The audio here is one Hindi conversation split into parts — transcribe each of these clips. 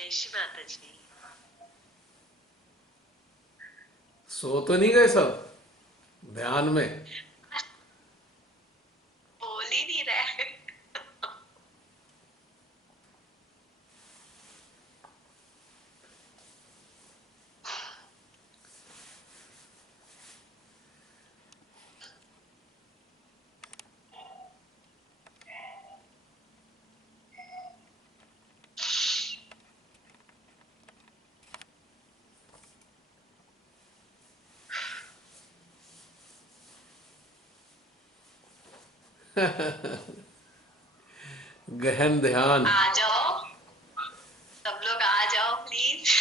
जय श्री माता जी। सो तो नहीं गए सब ध्यान में? बोल ही नहीं रहे। गहन ध्यान। आ जाओ, सब लोग आ जाओ प्लीज।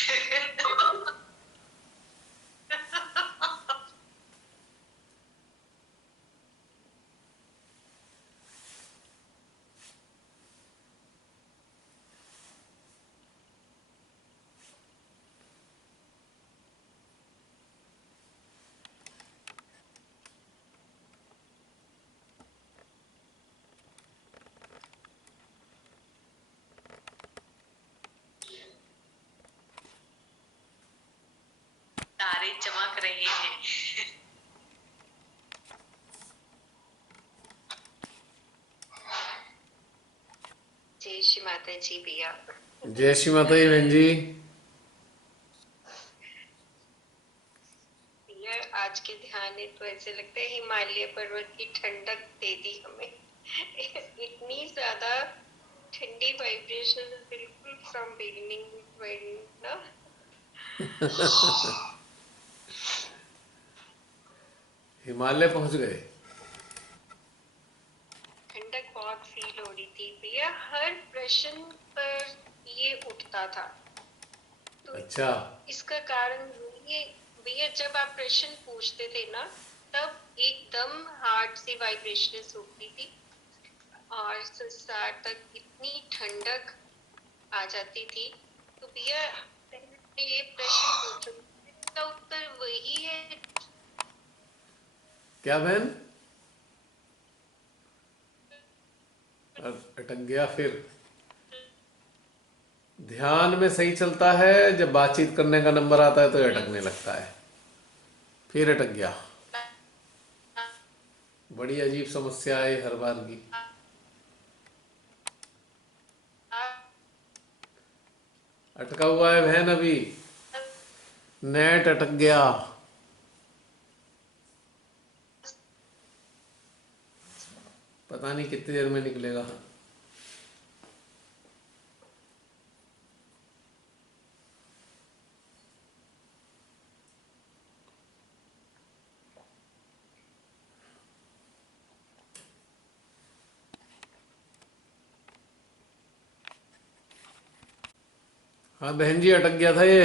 तारे चमक रहे हैं। जय श्री माता जी भैया। जय श्री माता जी बहन जी। भैया आज के ध्यान में तो ऐसे लगता है हिमालय पर्वत की ठंडक दे दी हमें। इतनी ज्यादा ठंडी वाइब्रेशन बिल्कुल फ्रॉम बिगिनिंग ना। हिमालय पहुंच गए? ठंडक बहुत फील हो रही थी भैया, हर प्रश्न पर ये उठता था। तो अच्छा। इसका कारण ये भैया, जब आप प्रश्न पूछते थे ना, तब एकदम हार्ट से वाइब्रेशंस होती थी और संसार तक इतनी ठंडक आ जाती थी। तो भैया पहले मैं ये प्रश्न पूछूं, इसका उत्तर वही है। क्या बहन? अटक गया फिर। ध्यान में सही चलता है, जब बातचीत करने का नंबर आता है तो ये अटकने लगता है। फिर अटक गया। बड़ी अजीब समस्या है हर बार की। अटका हुआ है बहन अभी। नेट अटक गया। पता नहीं कितनी देर में निकलेगा। हाँ बहन जी, अटक गया था ये।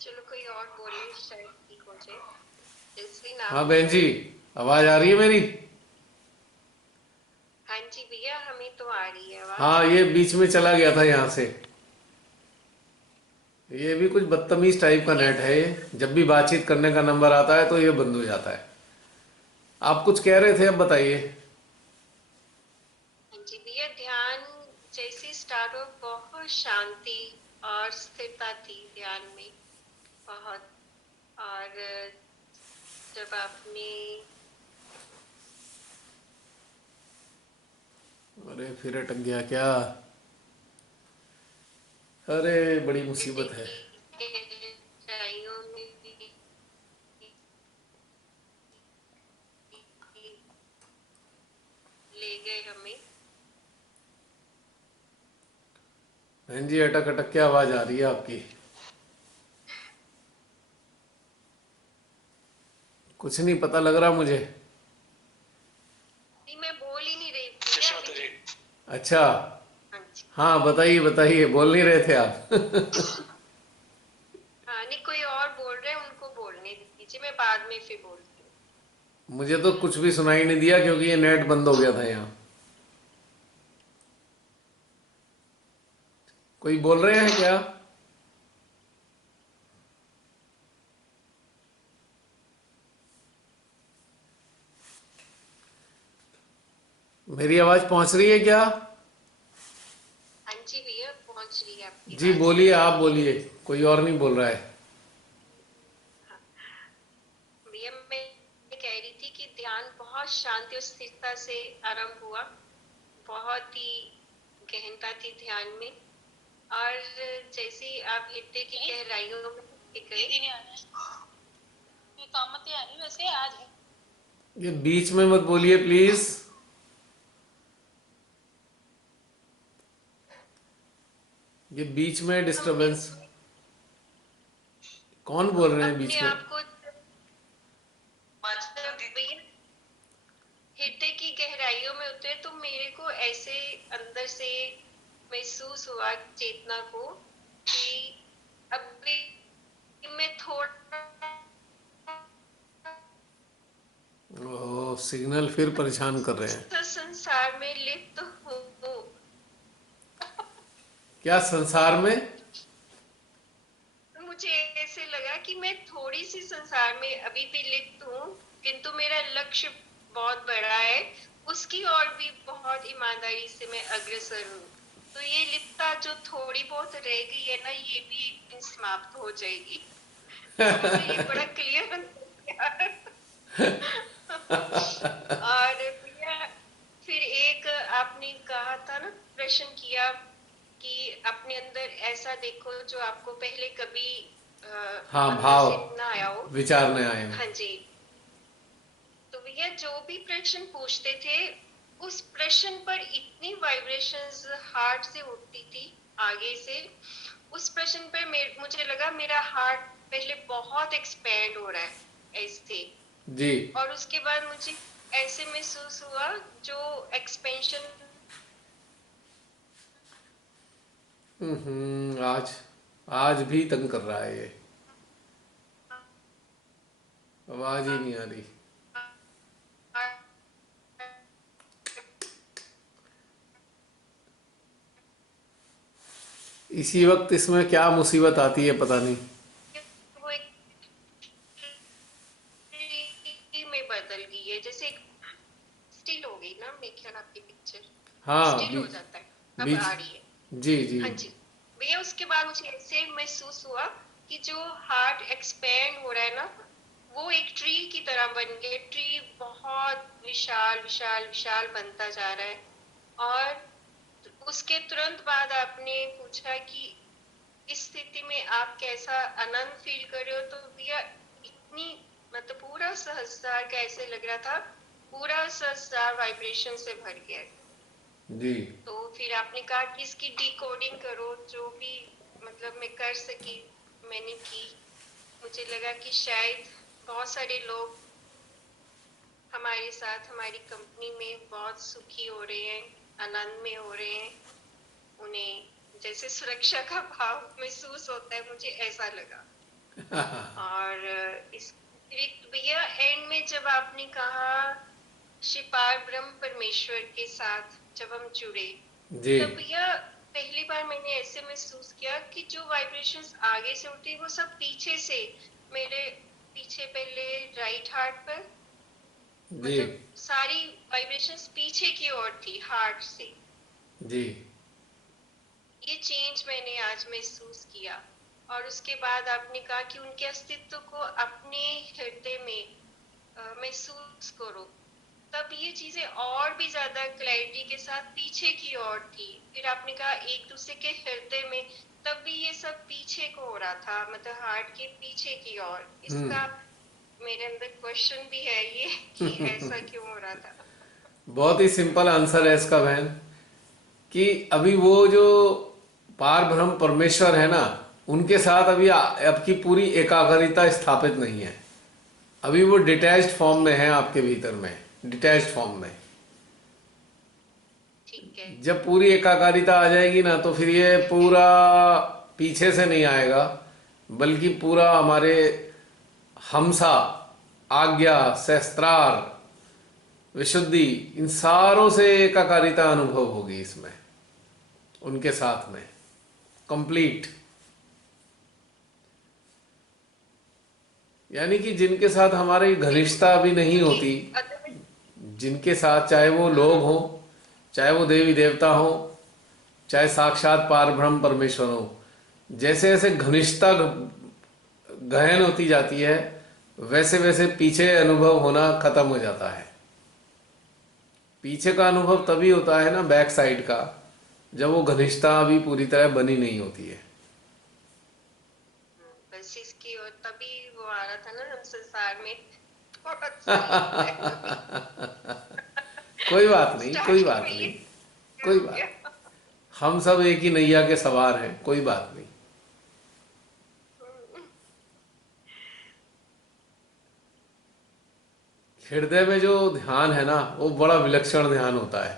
चलो कोई और बोले, शायद ठीक हो जाए। जैसलीन आप हाँ बोल बहन रहे जी, हैं। आवाज आ रही है मेरी? हाँ जी भैया, हमें तो आ रही है आवाज। हाँ, ये बीच में चला गया था यहाँ से। ये भी कुछ बदतमीज टाइप का नेट है ये। जब भी बातचीत करने का नंबर आता है तो ये बंद हो जाता है। आप कुछ कह रहे थे, अब बताइए। हाँ जी भैया, ध्यान जैसे स्टार्ट हो, बहुत शांति और स्थिरता थी ध्यान में, बहुत। और जब आपने अरे, अरे फिर अटक गया क्या? अरे बड़ी मुसीबत है। गहराइयों में ले गए हमें। बहन जी, अटक अटक के आवाज आ रही है आपकी। कुछ नहीं पता लग रहा मुझे। नहीं, मैं बोल ही नहीं रही थी क्या अभी? अच्छा। हाँ जी। हाँ बताइए बताइए, बोल नहीं रहे थे आप? हाँ नहीं, कोई और बोल रहे हैं, उनको बोलने दीजिए, मैं बाद में फिर बोलती हूँ। मुझे तो कुछ भी सुनाई नहीं दिया क्योंकि ये नेट बंद हो गया था यहाँ। कोई बोल रहे हैं क्या? मेरी आवाज पहुंच रही है क्या? हाँ जी भैया, पहुंच रही है आपकी जी बात। बोलिए, आप बोलिए, कोई और नहीं बोल रहा है। हाँ, भैया मैं कह रही थी कि ध्यान बहुत शांति और स्थिरता से आरंभ हुआ। बहुत ही गहनता थी ध्यान में। और जैसे ही आप हृदय की गहराइयों में गए, दीदी ने आना है, ये काम मत आनी वैसे आज है। ये बीच में मत बोलिए प्लीज। ये बीच में हमने डिस्टरबेंस। कौन बोल रहे हैं अपने बीच में? आप को जब भैया हृदय की गहराइयों में उतरे तो मेरे को ऐसे अंदर से महसूस हुआ चेतना को कि अभी मैं थोड़ा ओह, सिग्नल फिर परेशान कर रहे हैं। सा संसार में लिप्त हूँ। क्या संसार में? मुझे ऐसे लगा कि मैं थोड़ी सी संसार में अभी भी लिप्त हूँ, किंतु मेरा लक्ष्य बहुत बड़ा है। उसकी ओर भी बहुत ईमानदारी से मैं अग्रसर हूँ। तो ये लिप्तता जो थोड़ी बहुत रह गई है ना, ये भी एक दिन समाप्त हो जाएगी। तो मुझे ये बड़ा क्लियर और भैया फिर एक आपने कहा था ना, प्रश्न किया कि अपने अंदर ऐसा देखो जो आपको पहले कभी हाँ, अंदर भाव से ना आया हो। विचार में आए हैं। हाँ जी। तो भैया जो भी प्रश्न पूछते थे, उस प्रश्न पर इतनी वाइब्रेशंस हार्ट से उठती थी आगे से। उस प्रश्न पर मुझे लगा मेरा हार्ट पहले बहुत एक्सपेंड हो रहा है ऐसे। जी। और उसके बाद मुझे ऐसे महसूस हुआ जो एक्सपेंशन आज आज भी तंग कर रहा है ये। आवाज ही नहीं आ रही। इसी वक्त इसमें क्या मुसीबत आती है पता नहीं। वो एक में बदल गई है, जैसे स्टिल हो गई ना मेरे ख्याल आपकी पिक्चर। हाँ, स्टिल हो जाता है। अब बीच। आ रही है। जी जी। हाँ जी भैया, उसके बाद मुझे ऐसे महसूस हुआ कि जो हार्ट एक्सपेंड हो रहा है ना, वो एक ट्री की तरह बन गया। ट्री बहुत विशाल विशाल विशाल बनता जा रहा है। और उसके तुरंत बाद आपने पूछा कि इस स्थिति में आप कैसा आनंद फील कर रहे हो। तो भैया इतनी मतलब पूरा सहस्रार कैसे लग रहा था, पूरा सहस्रार वाइब्रेशन से भर गया। जी। तो फिर आपने कहा कि इसकी डिकोडिंग करो, जो भी मतलब मैं कर सकी मैंने की। मुझे लगा कि शायद बहुत सारे लोग हमारे साथ हमारी कंपनी में बहुत सुखी हो रहे हैं, आनंद में हो रहे हैं। उन्हें जैसे सुरक्षा का भाव महसूस होता है, मुझे ऐसा लगा। और इस भैया एंड में जब आपने कहा शिपार ब्रह्म परमेश्वर के साथ जब हम जुड़े, जी। तब भैया पहली बार मैंने ऐसे महसूस किया कि जो वाइब्रेशंस आगे से उठी वो सब पीछे से मेरे पीछे पहले राइट हार्ट पर, जी। मतलब सारी वाइब्रेशंस पीछे की ओर थी हार्ट से। जी। ये चेंज मैंने आज महसूस किया। और उसके बाद आपने कहा कि उनके अस्तित्व को अपने हृदय में महसूस करो। तब ये चीजें और भी ज्यादा क्लैरिटी के साथ पीछे की ओर थी। फिर आपने कहा एक दूसरे के हृदय में, तब भी ये सब पीछे को हो रहा था, मतलब हार्ट के पीछे की ओर। इसका मेरे अंदर क्वेश्चन भी है ये कि ऐसा क्यों हो रहा था। बहुत ही सिंपल आंसर है इसका बहन, कि अभी वो जो पार ब्रह्म परमेश्वर है ना, उनके साथ अभी आपकी पूरी एकाग्रता स्थापित नहीं है। अभी वो डिटैच्ड फॉर्म में है, आपके भीतर में डिटैच्ड फॉर्म में। ठीक है। जब पूरी एकाग्रता आ जाएगी ना, तो फिर ये पूरा पीछे से नहीं आएगा, बल्कि पूरा हमारे हमसा, आज्ञा, सहस्त्रार, विशुद्धि, इन सारों से एकाकारिता अनुभव होगी इसमें, उनके साथ में कंप्लीट। यानी कि जिनके साथ हमारी घनिष्ठता अभी नहीं होती, जिनके साथ चाहे वो लोग हों, चाहे वो देवी देवता हों, चाहे साक्षात पारब्रह्म परमेश्वर हो, जैसे जैसे घनिष्ठता गहन होती जाती है वैसे वैसे पीछे अनुभव होना खत्म हो जाता है। पीछे का अनुभव तभी होता है ना, बैक साइड का, जब वो घनिष्ठता अभी पूरी तरह बनी नहीं होती है। बस इसकी और तभी वो आ रहा था ना हम संसार में थोड़ा सा कोई बात नहीं, कोई स्टार्टिंग बात में नहीं, ये कोई हो गया। बात, हम सब एक ही नैया के सवार हैं, कोई बात नहीं। हृदय में जो ध्यान है ना, वो बड़ा विलक्षण ध्यान होता है,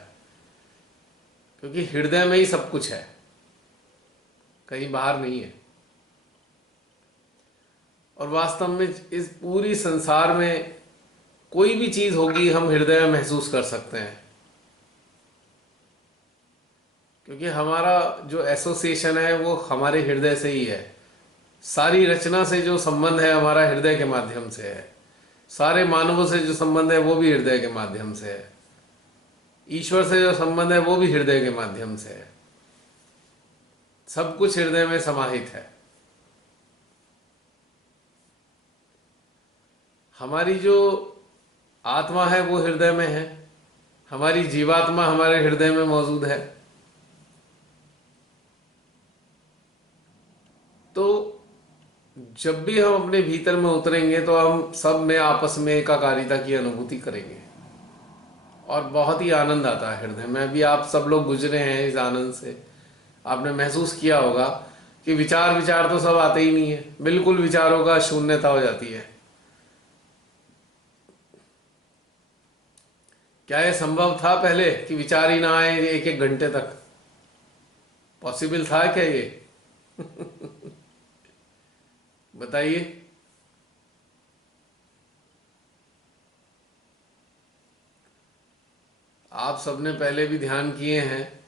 क्योंकि हृदय में ही सब कुछ है, कहीं बाहर नहीं है। और वास्तव में इस पूरी संसार में कोई भी चीज होगी हम हृदय में महसूस कर सकते हैं, क्योंकि हमारा जो एसोसिएशन है वो हमारे हृदय से ही है। सारी रचना से जो संबंध है हमारा हृदय के माध्यम से है, सारे मानवों से जो संबंध है वो भी हृदय के माध्यम से है, ईश्वर से जो संबंध है वो भी हृदय के माध्यम से है। सब कुछ हृदय में समाहित है। हमारी जो आत्मा है वो हृदय में है, हमारी जीवात्मा हमारे हृदय में मौजूद है। तो जब भी हम अपने भीतर में उतरेंगे तो हम सब में आपस में एकाकारिता की अनुभूति करेंगे और बहुत ही आनंद आता है हृदय में। अभी आप सब लोग गुजरे हैं इस आनंद से, आपने महसूस किया होगा कि विचार विचार तो सब आते ही नहीं है, बिल्कुल विचारों का शून्यता हो जाती है। क्या यह संभव था पहले कि विचार ही ना आए एक एक घंटे तक? पॉसिबल था क्या ये? बताइए। आप सबने पहले भी ध्यान किए हैं,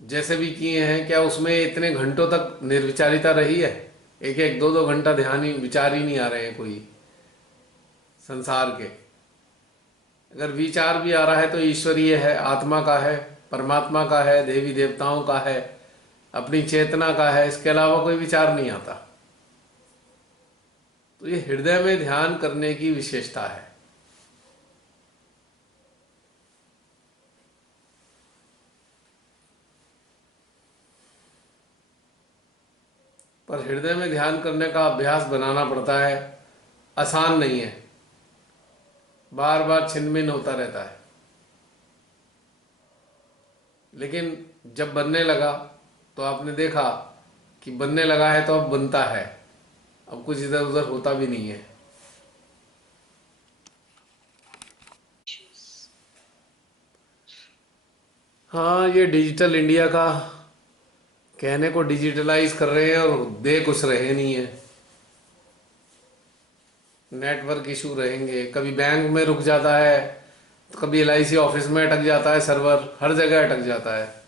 जैसे भी किए हैं, क्या उसमें इतने घंटों तक निर्विचारिता रही है? एक एक दो दो घंटा ध्यान ही विचार ही नहीं आ रहे हैं कोई संसार के। अगर विचार भी आ रहा है तो ईश्वरीय है, आत्मा का है, परमात्मा का है, देवी देवताओं का है, अपनी चेतना का है, इसके अलावा कोई विचार नहीं आता। तो ये हृदय में ध्यान करने की विशेषता है। पर हृदय में ध्यान करने का अभ्यास बनाना पड़ता है, आसान नहीं है, बार बार छिन-भिन्न होता रहता है। लेकिन जब बनने लगा तो आपने देखा कि बनने लगा है तो अब बनता है, अब कुछ इधर उधर होता भी नहीं है। हाँ, ये डिजिटल इंडिया का कहने को डिजिटलाइज कर रहे हैं और दे कुछ रहे नहीं है। नेटवर्क इशू रहेंगे, कभी बैंक में रुक जाता है तो कभी LIC ऑफिस में अटक जाता है, सर्वर हर जगह अटक जाता है।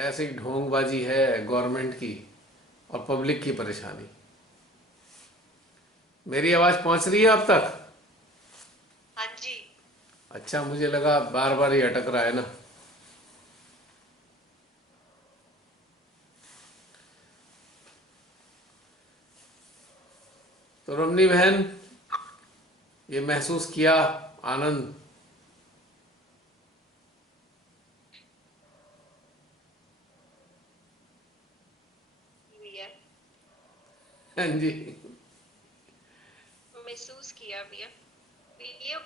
ऐसी ढोंगबाजी है गवर्नमेंट की और पब्लिक की परेशानी। मेरी आवाज पहुंच रही है अब तक? हाँ जी। अच्छा, मुझे लगा बार बार ये अटक रहा है ना। तो रमनी बहन, ये महसूस किया आनंद? भैया हाँ जी। महसूस किया भैया। ये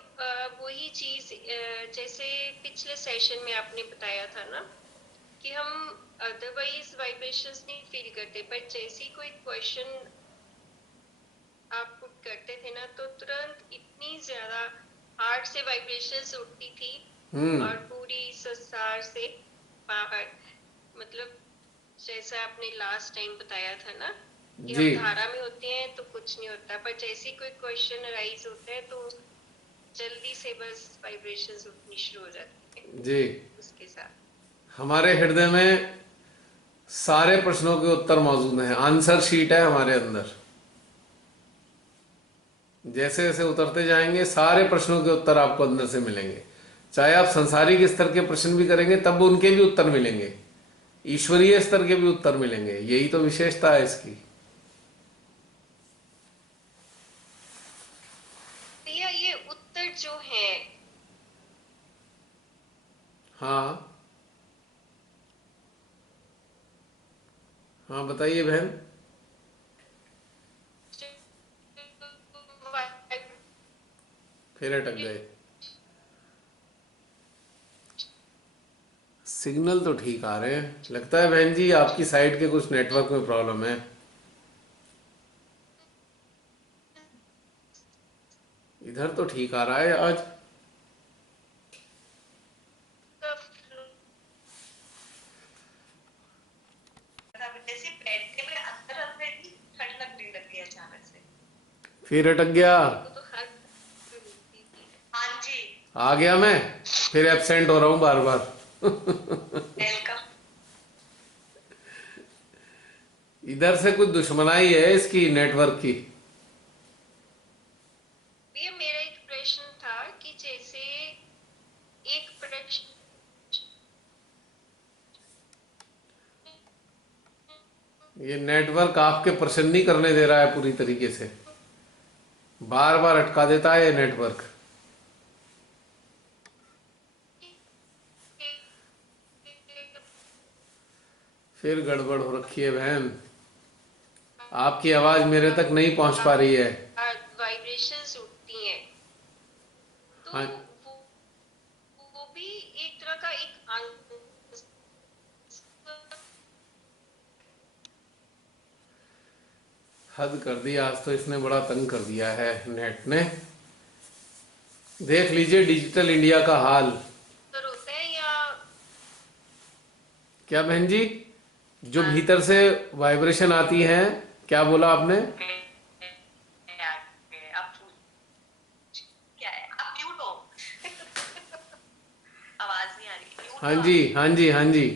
वही चीज जैसे पिछले सेशन में आपने बताया था ना कि हम अदरवाइज वाइब्रेशंस नहीं फील करते, पर जैसे ही कोई क्वेश्चन आप पुट करते थे ना तो तुरंत इतनी ज्यादा हार्ट से वाइब्रेशंस उठती थी और पूरी संसार से बाहर, मतलब जैसा आपने लास्ट टाइम बताया था ना कि जी हम धारा में होते हैं तो कुछ नहीं होता, पर जैसे ही कोई क्वेश्चन अराइज होता है तो जल्दी से बस वाइब्रेशंस उठनी शुरू हो जाती है जी। उसके साथ। हमारे हृदय में सारे प्रश्नों के उत्तर मौजूद हैं, आंसर शीट है हमारे अंदर। जैसे जैसे उतरते जाएंगे सारे प्रश्नों के उत्तर आपको अंदर से मिलेंगे, चाहे आप संसारिक स्तर के प्रश्न भी करेंगे तब उनके भी उत्तर मिलेंगे, ईश्वरीय स्तर के भी उत्तर मिलेंगे। यही तो विशेषता है इसकी। भैया ये उत्तर जो है, हाँ हाँ, बताइए बहन। फिर अटक गए। सिग्नल तो ठीक आ रहे हैं, लगता है बहन जी आपकी साइड के कुछ नेटवर्क में प्रॉब्लम है। इधर तो ठीक आ रहा है आज। जैसे बैठने में अंदर अंदर ही ठंड लगने लग गई अचानक से। फिर अटक गया। मेरे को तो हर हाँ जी, आ गया मैं, फिर एब्सेंट हो रहा हूँ बार बार। वेलकम। इधर से कुछ दुश्मनाई है इसकी नेटवर्क की। भैया मेरा एक प्रश्न था कि जैसे एक प्रश्न ये नेटवर्क आपके प्रश्न नहीं करने दे रहा है पूरी तरीके से, बार बार अटका देता है ये नेटवर्क। फिर गड़बड़ हो रखी है बहन, आपकी आवाज मेरे तक नहीं पहुंच पा रही है। वाइब्रेशंस उठती हैं, तो हाँ, वो भी एक तरह का एक अंग। हद कर दी आज तो, इसने बड़ा तंग कर दिया है नेट ने। देख लीजिए डिजिटल इंडिया का हाल। होता है या क्या बहन जी, जो भीतर से वाइब्रेशन आती है, क्या बोला आपने? आप क्या है, आप म्यूट हो। आवाज नहीं आ रही, म्यूट हाँ हो जी आप। हाँ जी हाँ जी।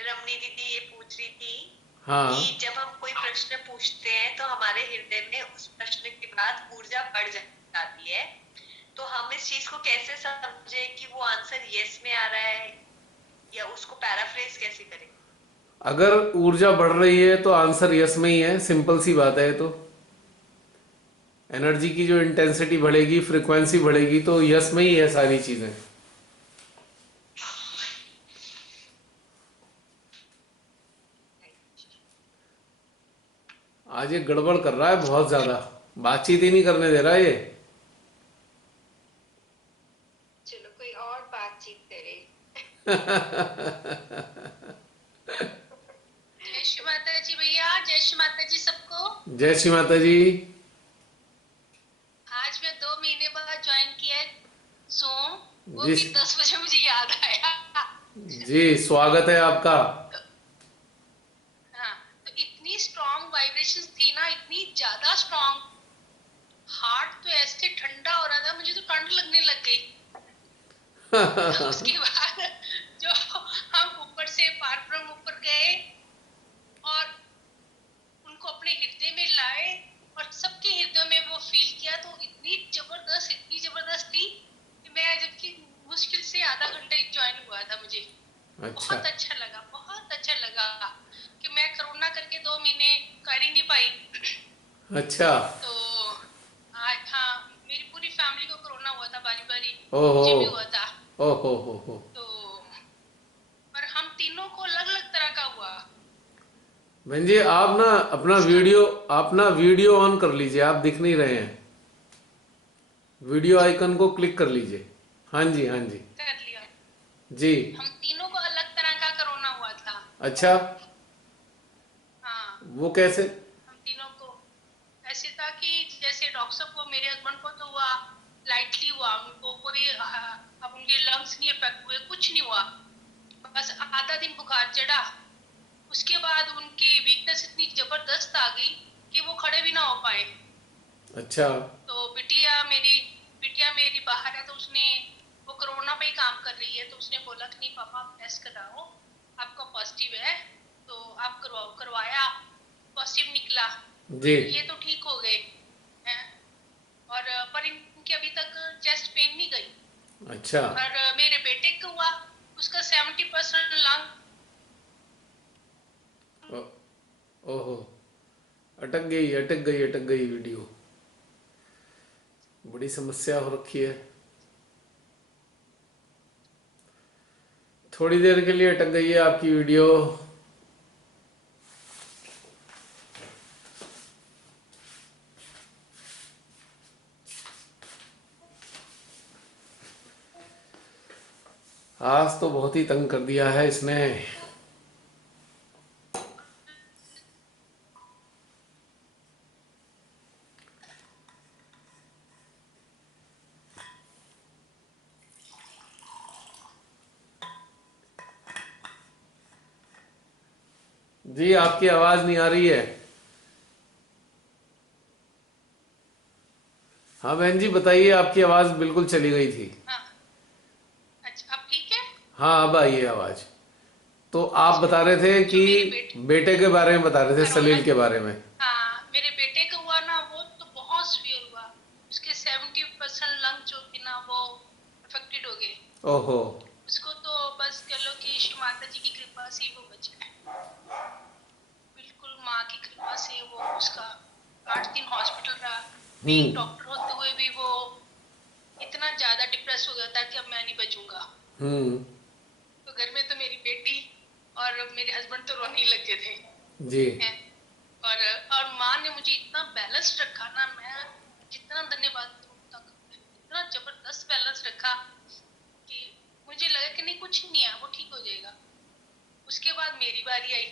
रमनी दीदी ये पूछ रही थी हाँ कि जब हम कोई प्रश्न पूछते हैं तो हमारे हृदय में उस प्रश्न के बाद ऊर्जा बढ़ जाती है, तो हम इस चीज को कैसे समझे कि वो आंसर यस में आ रहा है, या उसको पैराफ्रेज कैसे करें? अगर ऊर्जा बढ़ रही है तो आंसर यस में ही है, सिंपल सी बात है। तो एनर्जी की जो इंटेंसिटी बढ़ेगी, फ्रीक्वेंसी बढ़ेगी, तो यस में ही है सारी चीजें। आज ये गड़बड़ कर रहा है बहुत ज्यादा, बातचीत ही नहीं करने दे रहा ये। चलो कोई और बातचीत करे। जय श्री माता जी भैया, जय श्री माता जी सबको। जय श्री माता जी। आज मैं 2 महीने बाद ज्वाइन किया है Zoom, वो जी भी 10 बजे मुझे याद आया। जी, स्वागत है आपका। हाँ, तो इतनी स्ट्रॉन्ग वाइब्रेशंस थी ना, इतनी ज्यादा स्ट्रॉन्ग। हार्ट तो ऐसे ठंडा हो रहा था, मुझे तो ठंड लगने लग गई। उसके बाद जो हम ऊपर से पार ब्रह्म ऊपर गए और उनको अपने हृदय में लाए और सबके हृदय में वो फील किया, तो इतनी जबरदस्त थी कि मैं जबकि मुश्किल से आधा घंटा ज्वाइन हुआ था, मुझे अच्छा बहुत अच्छा लगा कि मैं कोरोना करके 2 महीने कर ही नहीं पाई। अच्छा। तो आज हाँ, मेरी पूरी फैमिली को कोरोना हुआ था बारी बारी, ओहो मुझे भी हुआ था। ओहो हो। तो पर हम तीनों को अलग अलग तरह का हुआ। बहन जी आप ना अपना वीडियो ऑन कर लीजिए, आप दिख नहीं रहे हैं। वीडियो आइकन को क्लिक कर लीजिए। हाँ जी हाँ जी कर लिया। जी। हम तीनों को अलग तरह का कोरोना हुआ था। अच्छा, हाँ, वो कैसे? हम तीनों को ऐसे था कि जैसे डॉक्टर साहब को, मेरे हस्बैंड को तो हुआ, लाइटली हुआ, उनको कोई अब उनके लंग्स नहीं अफेक्ट हुए, कुछ नहीं हुआ, बस आधा दिन बुखार चढ़ा। उसके बाद उनकी वीकनेस इतनी जबरदस्त आ गई कि वो खड़े भी ना हो पाए। अच्छा तो बिटिया मेरी बाहर है, तो उसने, वो कोरोना पे ही काम कर रही है, तो उसने बोला कि नहीं पापा आप टेस्ट कराओ, आपका पॉजिटिव है तो आप करवाया, पॉजिटिव निकला, जी। ये तो ठीक हो गए हैं। और पर इनकी अभी तक चेस्ट पेन नहीं गई। अच्छा। और मेरे बेटे को हुआ, उसका 70% लंग। ओ- ओहो, अटक गई वीडियो। बड़ी समस्या हो रखी है। थोड़ी देर के लिए अटक गई है आपकी वीडियो। आज तो बहुत ही तंग कर दिया है इसने। जी आपकी आवाज नहीं आ रही है। हाँ बहन जी बताइए, आपकी आवाज बिल्कुल चली गई थी। हाँ, अच्छा अब ठीक है। हाँ अब आई है आवाज। तो आप अच्छा, बता रहे थे जो कि मेरी बेटी बेटे के बारे में बता रहे थे, कोरोना, सलील के बारे में। हाँ मेरे बेटे को हुआ ना, वो तो बहुत सीवियर हुआ। उसके 70% लंग जो थे ना वो अफेक्टेड हो गए। ओहो। उसको तो बस कह लो कि श्री माता जी की कृपा से ही वो बचा है। बिल्कुल माँ की कृपा से वो, उसका 8 दिन हॉस्पिटल रहा। बीइंग हम्म। डॉक्टर होते हुए भी वो इतना ज्यादा डिप्रेस हो गया था कि अब मैं नहीं बचूंगा। हम्म। तो घर में तो मेरी बेटी और मेरे हस्बैंड तो रोने ही लगे थे जी। हैं। और माँ ने मुझे इतना बैलेंस रखा ना, मैं जितना धन्यवाद दूं तक, इतना जबरदस्त बैलेंस रखा कि मुझे लगा कि नहीं कुछ नहीं है, वो ठीक हो जाएगा। उसके बाद मेरी बारी आई।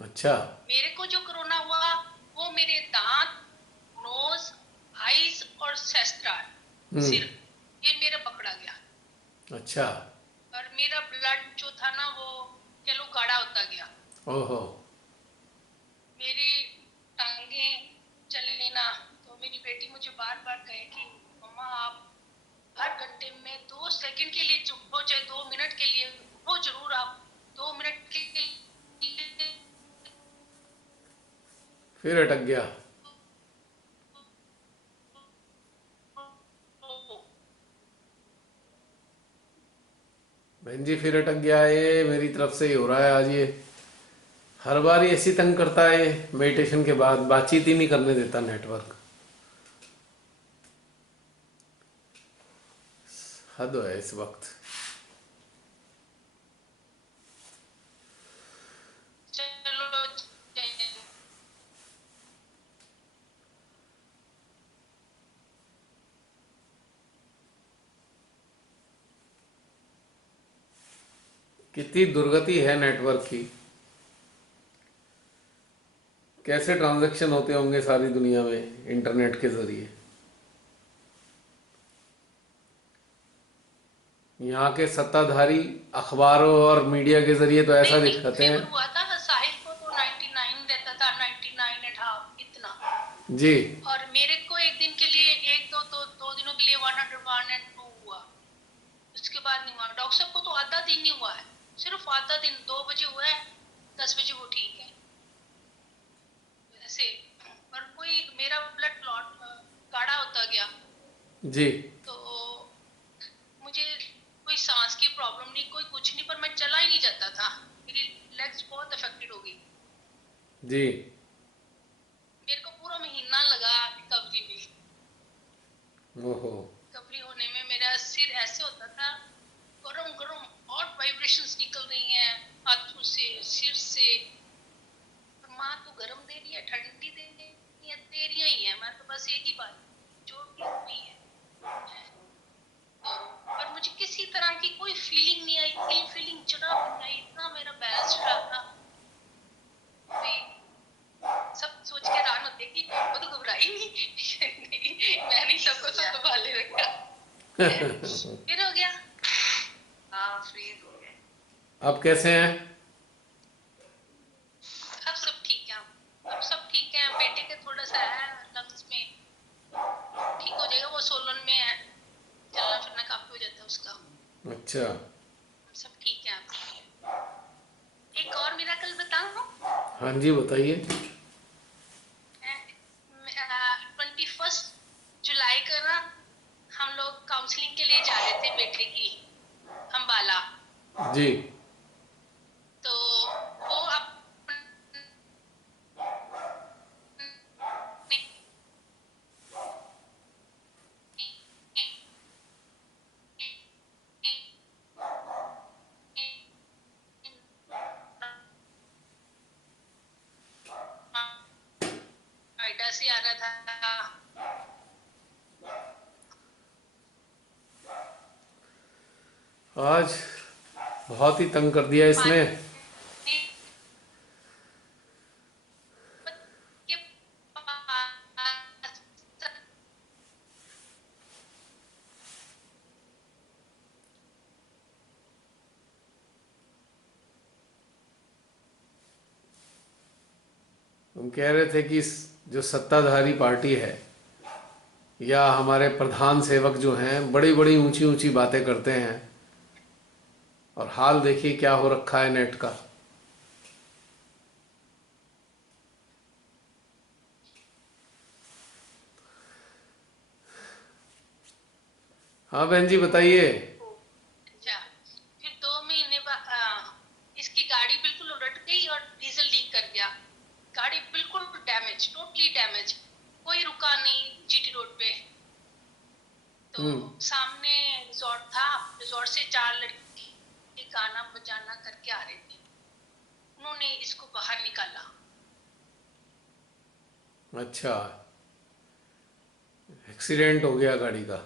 अच्छा। मेरे को जो कोरोना हुआ वो मेरे दांत, नोज, आईज और सेस्ट्राल, हम्म। सिर, ये मेरा पकड़ा गया। अच्छा। और मेरा ब्लड जो था ना वो कह लो गाढ़ा होता गया। ओहो। मेरी टांगे चलने ना, तो मेरी बेटी मुझे बार बार कहे कि मम्मा आप हर घंटे में 2 सेकंड के लिए चुप हो, चाहे 2 मिनट के लिए हो, जरूर आप 2 मिनट के लिए। फिर अटक गया। बहन जी फिर अटक गया। ये मेरी तरफ से ही हो रहा है आज। ये हर बार ही ऐसी तंग करता है। मेडिटेशन के बाद बातचीत ही नहीं करने देता नेटवर्क। हद है इस वक्त। चलो, कितनी दुर्गति है नेटवर्क की। कैसे ट्रांजैक्शन होते होंगे सारी दुनिया में इंटरनेट के जरिए। यहाँ के सत्ताधारी अखबारों और मीडिया के जरिए तो ऐसा नहीं नहीं, दिखाते हैं। फीवर हुआ था ना साहिल को, तो 99 रहता था, 99.5 इतना। जी। और मेरे को एक दिन के लिए, एक दो दिनों के लिए 101 एंड 2 हुआ। उसके बाद नहीं हुआ। डॉक्टर साहब को तो आधा दिन ही हुआ है, सिर्फ आधा दिन, 2 बजे हुआ है, 10 बजे वो ठीक है ऐसे। और कोई मेरा ब्लड क्लॉट गाढ़ा होता गया। जी। तो मुझे कोई सांस की प्रॉब्लम नहीं, कोई कुछ नहीं, पर मैं चला ही नहीं जाता था। मेरी लेग्स बहुत अफेक्टेड हो गई। जी। मेरे को पूरा महीना लगा रिकवरी में। ओहो। रिकवरी होने में मेरा सिर ऐसे होता था, गरम गरम हॉट वाइब्रेशंस निकल रही हैं हाथों से, सिर से। और माँ तो गरम दे रही है, ठंडी दे रही है, दे रही ही है, मैं तो बस एक ही बात जो भी हुई है। तो और मुझे किसी तरह की कोई फीलिंग नहीं आई, इल फीलिंग जरा भी नहीं आई, इतना मेरा बैलेंस रहा था। कोई सब सोच के हैरान होते कि वो तो घबराई नहीं। नहीं, मैंने सबको सब संभाले रखा। फिर हो गया। हाँ, फ्रीज हो गए। अब कैसे हैं? अब सब ठीक है। अब सब ठीक है। बेटे के थोड़ा सा है लंग्स में, ठीक हो जाएगा। वो सोलन में है, चलना फिरना काफी हो जाता है उसका। अच्छा। सब ठीक है। एक और मिराकल बताऊं? हाँ जी बताइए। 21 जुलाई को ना हम लोग काउंसलिंग के लिए जा रहे थे बेटे जी। तो वो नोएडा से आ रहा था। आज बहुत ही तंग कर दिया इसने। के पास हम कह रहे थे कि जो सत्ताधारी पार्टी है या हमारे प्रधान सेवक जो हैं बड़ी बड़ी ऊंची ऊंची बातें करते हैं, और हाल देखिए क्या हो रखा है नेट का। हाँ बहन जी बताइए। अच्छा, फिर 2 महीने बाद इसकी गाड़ी बिल्कुल उलट गई और डीजल लीक कर गया। गाड़ी बिल्कुल डैमेज, टोटली डैमेज, कोई रुका नहीं जीटी रोड पे। तो सामने रिजॉर्ट था, रिजॉर्ट से 4 लड़के गाना बजाना करके आ रहे थे, उन्होंने इसको बाहर निकाला। अच्छा, एक्सीडेंट हो गया गाड़ी का।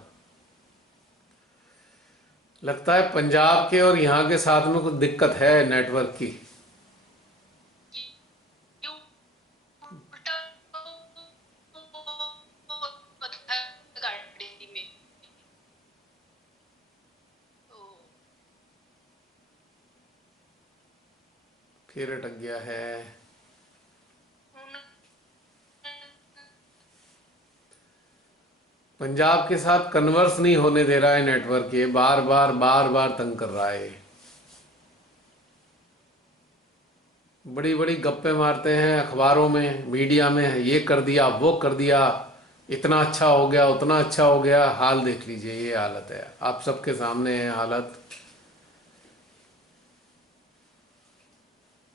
लगता है पंजाब के और यहाँ के साथ में कुछ दिक्कत है नेटवर्क की। ये उल्टा गाड़ी में तो फिर अटक गया है। पंजाब के साथ कन्वर्स नहीं होने दे रहा है नेटवर्क, ये बार बार तंग कर रहा है। बड़ी बड़ी गप्पे मारते हैं अखबारों में, मीडिया में, ये कर दिया वो कर दिया, इतना अच्छा हो गया उतना अच्छा हो गया। हाल देख लीजिए, ये हालत है, आप सबके सामने है हालत।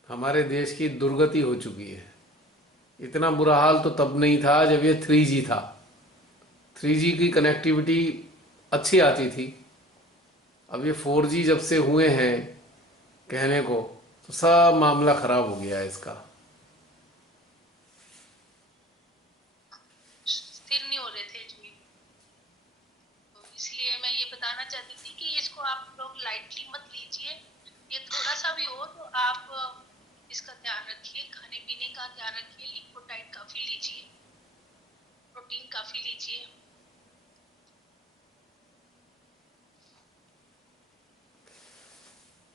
हमारे देश की दुर्गति हो चुकी है। इतना बुरा हाल तो तब नहीं था जब ये 3G था। 3G की कनेक्टिविटी अच्छी आती थी। अब ये 4G जब से हुए हैं कहने को, तो सब मामला खराब हो गया है इसका। स्थिर नहीं हो रहे थे जमीन, तो इसलिए मैं ये बताना चाहती थी कि इसको आप लोग लाइटली मत लीजिए। ये थोड़ा सा भी हो तो आप इसका ध्यान रखिए, खाने पीने का ध्यान रखिए, लिक्विड डाइट काफी लीजिए, प्रोटीन काफी लीजिए।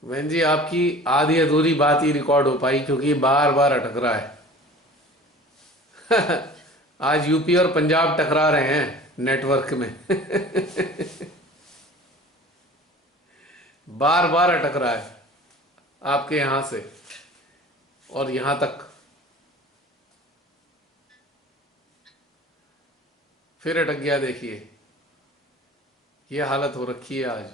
बहन जी आपकी आधी अधूरी बात ही रिकॉर्ड हो पाई क्योंकि बार बार अटक रहा है। आज यूपी और पंजाब टकरा रहे हैं नेटवर्क में। बार बार अटक रहा है आपके यहां से और यहां तक। फिर अटक गया, देखिए ये हालत हो रखी है आज।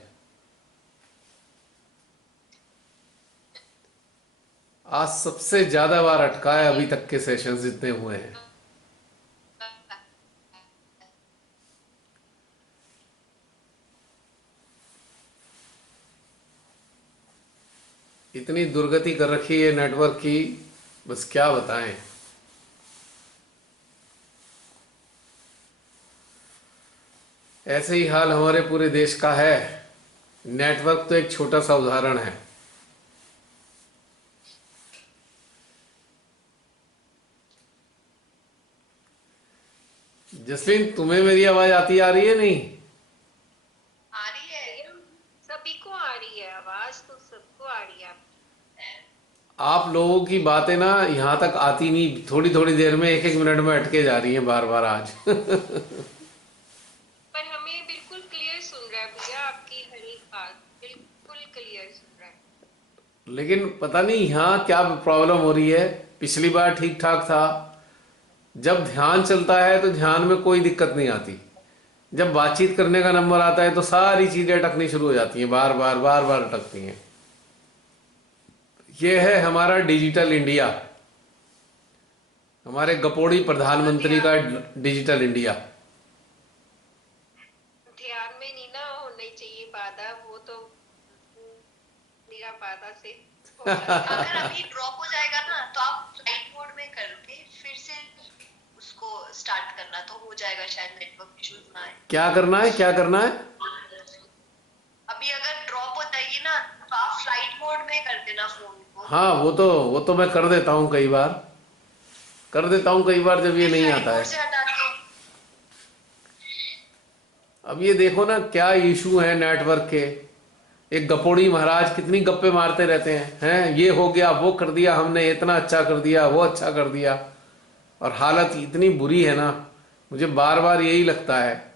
आज सबसे ज्यादा बार अटका है अभी तक के सेशंस जितने हुए हैं। इतनी दुर्गति कर रखी है नेटवर्क की, बस क्या बताएं। ऐसे ही हाल हमारे पूरे देश का है। नेटवर्क तो एक छोटा सा उदाहरण है। जसलीन तुम्हें मेरी आवाज आती आ रही है नहीं? आ रही है। सभी को आ रही है आवाज, तो सबको आ रही है। आप लोगों की बातें ना यहाँ तक आती नहीं, थोड़ी थोड़ी देर में एक एक मिनट में अटके जा रही हैं बार बार आज। पर हमें बिल्कुल क्लियर सुन रहा है भैया, आपकी हर एक बात बिल्कुल क्लियर सुन रहा है। लेकिन पता नहीं यहाँ क्या प्रॉब्लम हो रही है। पिछली बार ठीक ठाक था। जब ध्यान चलता है तो ध्यान में कोई दिक्कत नहीं आती। जब बातचीत करने का नंबर आता है तो सारी चीजें अटकनी शुरू हो जाती हैं, बार बार अटकती हैं। ये है हमारा डिजिटल इंडिया, हमारे गपोड़ी प्रधानमंत्री का डिजिटल इंडिया। ध्यान में नहीं ना होनी चाहिए बाधा, वो तो मेरा बाधा से हो जाता है। अगर अभी ड्रॉप हो जाएगा ना तो आप फ्लाइट मोड में करके फिर से उसको स्टार्ट करना, तो हो जाएगा, शायद नेटवर्क इश्यूज ना आए। क्या करना है, क्या करना है? अभी अगर ड्रॉप हो जाएगी ना तो आप फ्लाइट मोड में कर देना फोन को, हाँ, वो तो मैं कर देता हूँ, कई बार कर देता हूँ, कई बार जब ये फिर नहीं फ्लाइट आता मोड है। से हटा के। अब ये देखो ना क्या इशू है नेटवर्क के। एक गपोड़ी महाराज कितनी गप्पे मारते रहते हैं, ये हो गया, वो कर दिया हमने, इतना अच्छा कर दिया, वो अच्छा कर दिया, और हालत इतनी बुरी है ना, मुझे बार बार यही लगता है।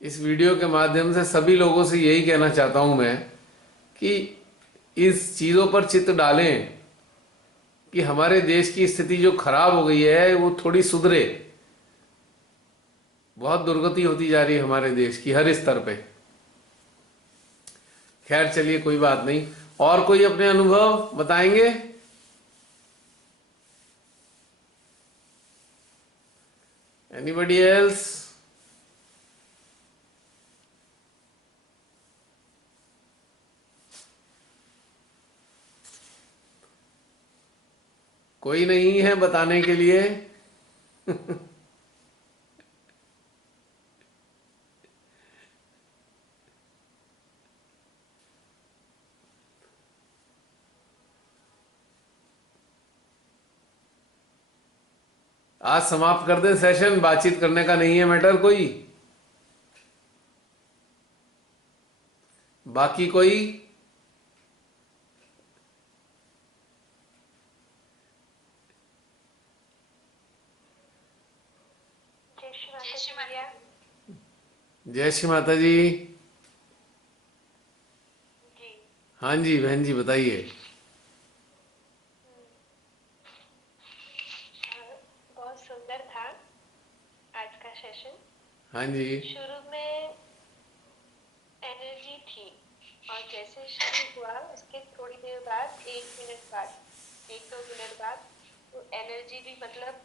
इस वीडियो के माध्यम से सभी लोगों से यही कहना चाहता हूं मैं कि इस चीज़ों पर चित्त डालें कि हमारे देश की स्थिति जो खराब हो गई है वो थोड़ी सुधरे। बहुत दुर्गति होती जा रही है हमारे देश की हर स्तर पे। खैर चलिए, कोई बात नहीं। और कोई अपने अनुभव बताएंगे? Anybody else? कोई नहीं है बताने के लिए? आज समाप्त कर दे सेशन, बातचीत करने का नहीं है मैटर कोई? बाकी कोई? जय श्री जय श्री माता माता भैया। जय श्री माता जी। जी। हाँ जी बहन जी, बताइए। बहुत सुंदर था आज का सेशन। हाँ जी। शुरू में एनर्जी थी, और जैसे शुरू हुआ उसके थोड़ी देर बाद, 1 मिनट बाद, 1-2 मिनट बाद, तो एनर्जी भी मतलब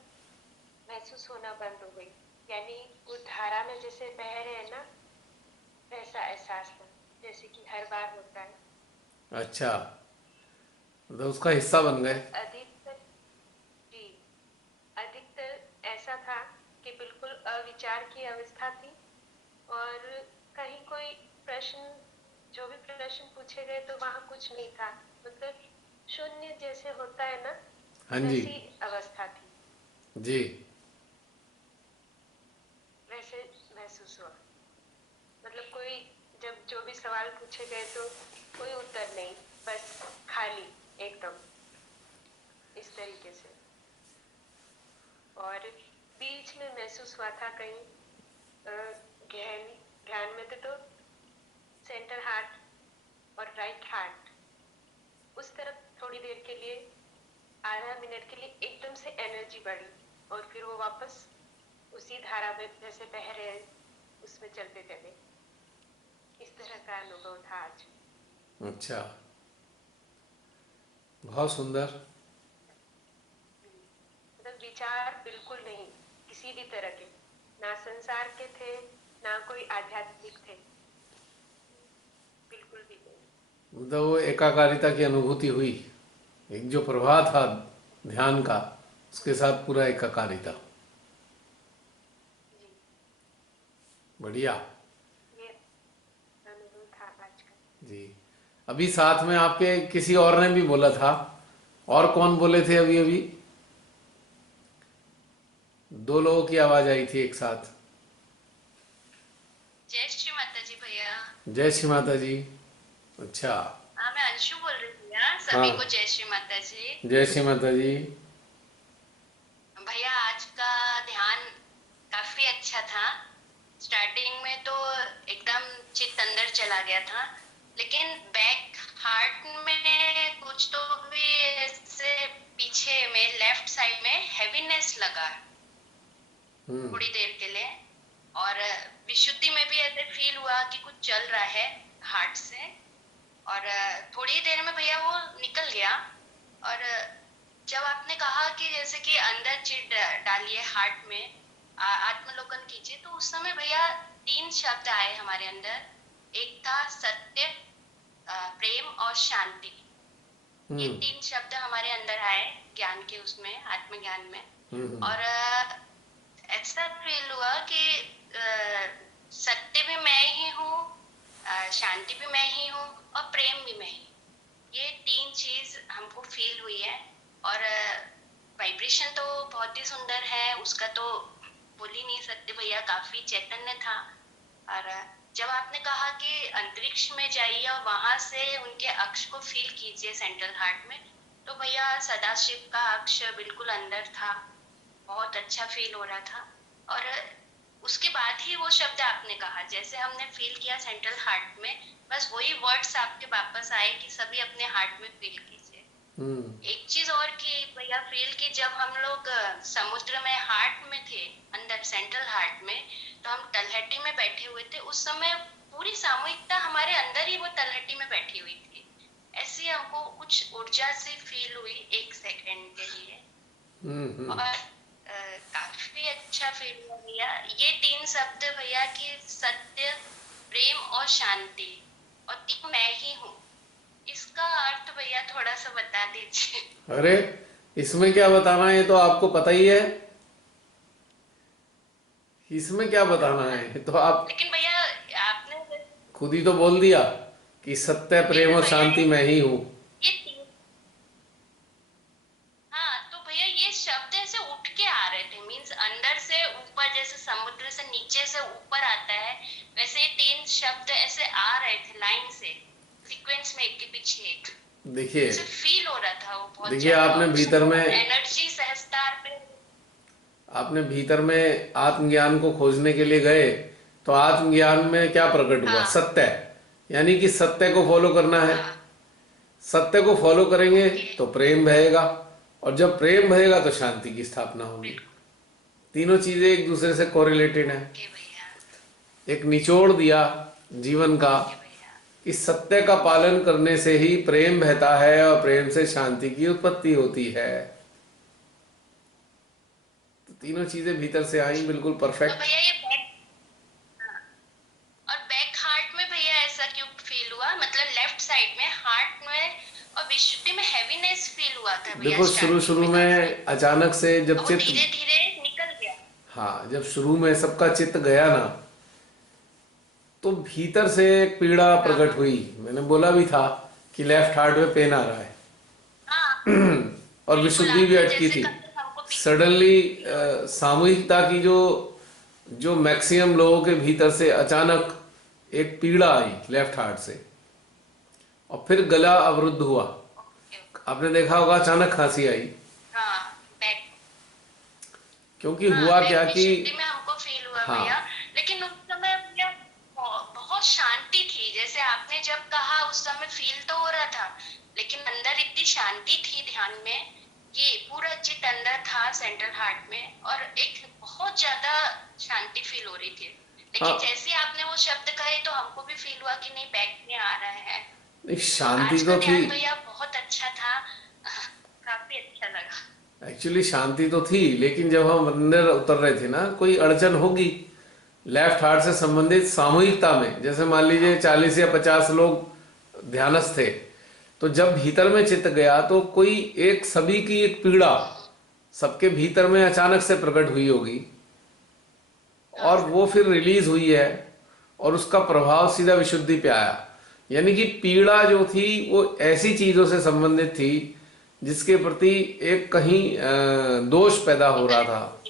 महसूस होना बंद हो गई। यानी वो धारा में जैसे बह रहे हैं ना, वैसा एहसास था, जैसे कि हर बार होता है। अच्छा, तो उसका हिस्सा बन गए। अधिकतर जी, अधिकतर ऐसा था कि बिल्कुल अविचार की अवस्था थी, और कहीं कोई प्रश्न, जो भी प्रश्न पूछे गए तो वहां कुछ नहीं था, मतलब शून्य जैसे होता है ना, हाँ जी वैसी अवस्था थी, जी। वैसे महसूस हुआ। मतलब कोई, जब जो भी सवाल पूछे गए तो कोई उत्तर नहीं, बस खाली एकदम, इस तरीके से। और बीच में महसूस हुआ था कहीं गहन ध्यान में तो सेंटर हार्ट और राइट हार्ट, उस तरफ थोड़ी देर के लिए, आधा मिनट के लिए एकदम से एनर्जी बढ़ी, और फिर वो वापस उसी धारा में जैसे बह रहे हैं उसमें चलते चले। इस तरह का अनुभव था आज। अच्छा, बहुत सुंदर। मतलब विचार बिल्कुल नहीं, किसी भी तरह के, ना संसार के थे, ना कोई आध्यात्मिक थे, बिल्कुल भी नहीं। मतलब वो एकाकारिता की अनुभूति हुई, एक जो प्रवाह था ध्यान का, उसके साथ पूरा एकाकारिता। जी, बढ़िया ये अनुभव था आज का। जी। अभी साथ में आपके किसी और ने भी बोला था, और कौन बोले थे अभी अभी? 2 लोगों की आवाज आई थी एक साथ। जय श्री माता जी भैया। जय श्री माता जी। अच्छा। हाँ, मैं अंशु बोल रही थी। यार सभी हाँ, को जय श्री माता जी। जय श्री माता जी। भैया आज का ध्यान काफी अच्छा था। स्टार्टिंग में तो एकदम चित्त अंदर चला गया था, लेकिन बैक हार्ट में कुछ तो भी ऐसे पीछे में लेफ्ट साइड में हैवीनेस लगा थोड़ी देर के लिए, और विशुद्धि में भी ऐसे फील हुआ कि कुछ चल रहा है हार्ट से। और थोड़ी देर में भैया वो निकल गया। और जब आपने कहा कि जैसे कि अंदर चिट डालिए हार्ट में, आत्मलोकन कीजिए, तो उस समय भैया 3 शब्द आए हमारे अंदर। एक था सत्य, प्रेम और शांति। ये 3 शब्द हमारे अंदर आए ज्ञान के, उसमें आत्मज्ञान में। और ऐसा फील हुआ कि सत्य भी मैं ही हूँ, शांति भी मैं ही हूँ और प्रेम भी मैं ही। ये 3 चीज हमको फील हुई है। और वाइब्रेशन तो बहुत ही सुंदर है, उसका तो बोल ही नहीं सकते भैया, काफी चैतन्य था। और जब आपने कहा कि अंतरिक्ष में जाइए और वहां से उनके अक्ष को फील कीजिए सेंट्रल हार्ट में, तो भैया सदाशिव का अक्ष बिल्कुल अंदर था, बहुत अच्छा फील हो रहा था। और उसके बाद ही वो शब्द आपने कहा, जैसे हमने फील किया सेंट्रल हार्ट में, बस वही वर्ड्स आपके वापस आए कि सभी अपने हार्ट में फील कीजिए। एक चीज और कि भैया फील कि जब हम लोग समुद्र में हार्ट में थे, अंदर सेंट्रल हार्ट में, तो हम तलहटी में बैठे हुए थे। उस समय पूरी सामूहिकता हमारे अंदर ही वो तलहटी में बैठी हुई थी। ऐसी हमको कुछ ऊर्जा से फील हुई 1 सेकंड के लिए। और काफी अच्छा फील हुआ भैया। ये 3 शब्द भैया कि सत्य, प्रेम और शांति, और 3 मैं ही हूँ, इसका अर्थ भैया थोड़ा सा बता दीजिए। अरे इसमें क्या बताना है, ये तो आपको पता ही है। इसमें क्या बताना है, ये तो आप लेकिन भैया आपने खुद ही तो बोल दिया कि सत्य, प्रेम और शांति मैं ही हूँ। ये 3, हाँ तो भैया ये शब्द ऐसे उठ के आ रहे थे, मीन्स अंदर से ऊपर, जैसे समुद्र से नीचे से ऊपर आता है, वैसे ये 3 शब्द ऐसे आ रहे थे लाइन से, सीक्वेंस में एक के पीछे एक। देखिए ऐसे फील हो रहा था वो बहुत। देखिए आपने भीतर में एनर्जी सहस्तार पे, आपने भीतर में आत्मज्ञान को खोजने के लिए गए, तो आत्मज्ञान में क्या प्रकट हुआ? हाँ। सत्य, यानी कि सत्य को फॉलो करना है। हाँ। सत्य को फॉलो करेंगे ओके। तो प्रेम बहेगा, और जब प्रेम बहेगा तो शांति की स्थापना होगी। तीनों चीजें एक दूसरे से कोरिलेटेड हैं। ओके भैया, एक निचोड़ दिया जीवन का, ओके भैया। इस सत्य का पालन करने से ही प्रेम बहता है और प्रेम से शांति की उत्पत्ति होती है। तो तीनों चीजें भीतर से आई, बिल्कुल तो परफेक्ट। भैया ये बैक, हाँ, और बैक हार्ट में भैया ऐसा क्यों फील हुआ, मतलब लेफ्ट साइड में हार्ट में और विशुद्धि में हैवीनेस फील हुआ था भैया। देखो शुरू में अचानक से जब वो चित्त, धीरे धीरे निकल गया। हाँ जब शुरू में सबका चित्त गया ना, तो भीतर से एक पीड़ा प्रकट हुई। मैंने बोला भी था कि लेफ्ट हार्ट में पेन आ रहा है। हाँ, और विशुद्धि भी अटकी थी। सडनली सामूहिकता की जो मैक्सिमम लोगों के भीतर से अचानक एक पीड़ा आई लेफ्ट हार्ट से, और फिर गला अवरुद्ध हुआ। आपने देखा होगा अचानक खांसी आई, हाँ, बैक, क्योंकि हाँ, हुआ बैक क्या कि विशुद्धि में हमको फील हुआ हाँ। भैया। लेकिन उस समय भैया बहुत शांति थी, जैसे आपने जब कहा उस समय फील तो हो रहा था, लेकिन अंदर इतनी शांति थी ध्यान में कि पूरा चित्त अंदर था सेंट्रल हार्ट में, और एक बहुत ज्यादा शांति फील हो रही थी। लेकिन हाँ। जैसे आपने वो शब्द कहे तो हमको भी फील हुआ कि नहीं, बैक में आ रहा है। एक शांति आज तो का थी, ध्यान भैया बहुत अच्छा था, काफी अच्छा लगा। एक्चुअली शांति तो थी, लेकिन जब हम अंदर उतर रहे थे ना, कोई अड़चन होगी लेफ्ट हार्ट से संबंधित सामूहिकता में। जैसे मान लीजिए 40 या 50 लोग ध्यानस्थ थे, तो जब भीतर में चित्त गया तो कोई एक, सभी की एक पीड़ा सबके भीतर में अचानक से प्रकट हुई होगी, और वो फिर रिलीज हुई है, और उसका प्रभाव सीधा विशुद्धि पे आया। यानी कि पीड़ा जो थी वो ऐसी चीजों से संबंधित थी जिसके प्रति एक कहीं दोष पैदा हो रहा था,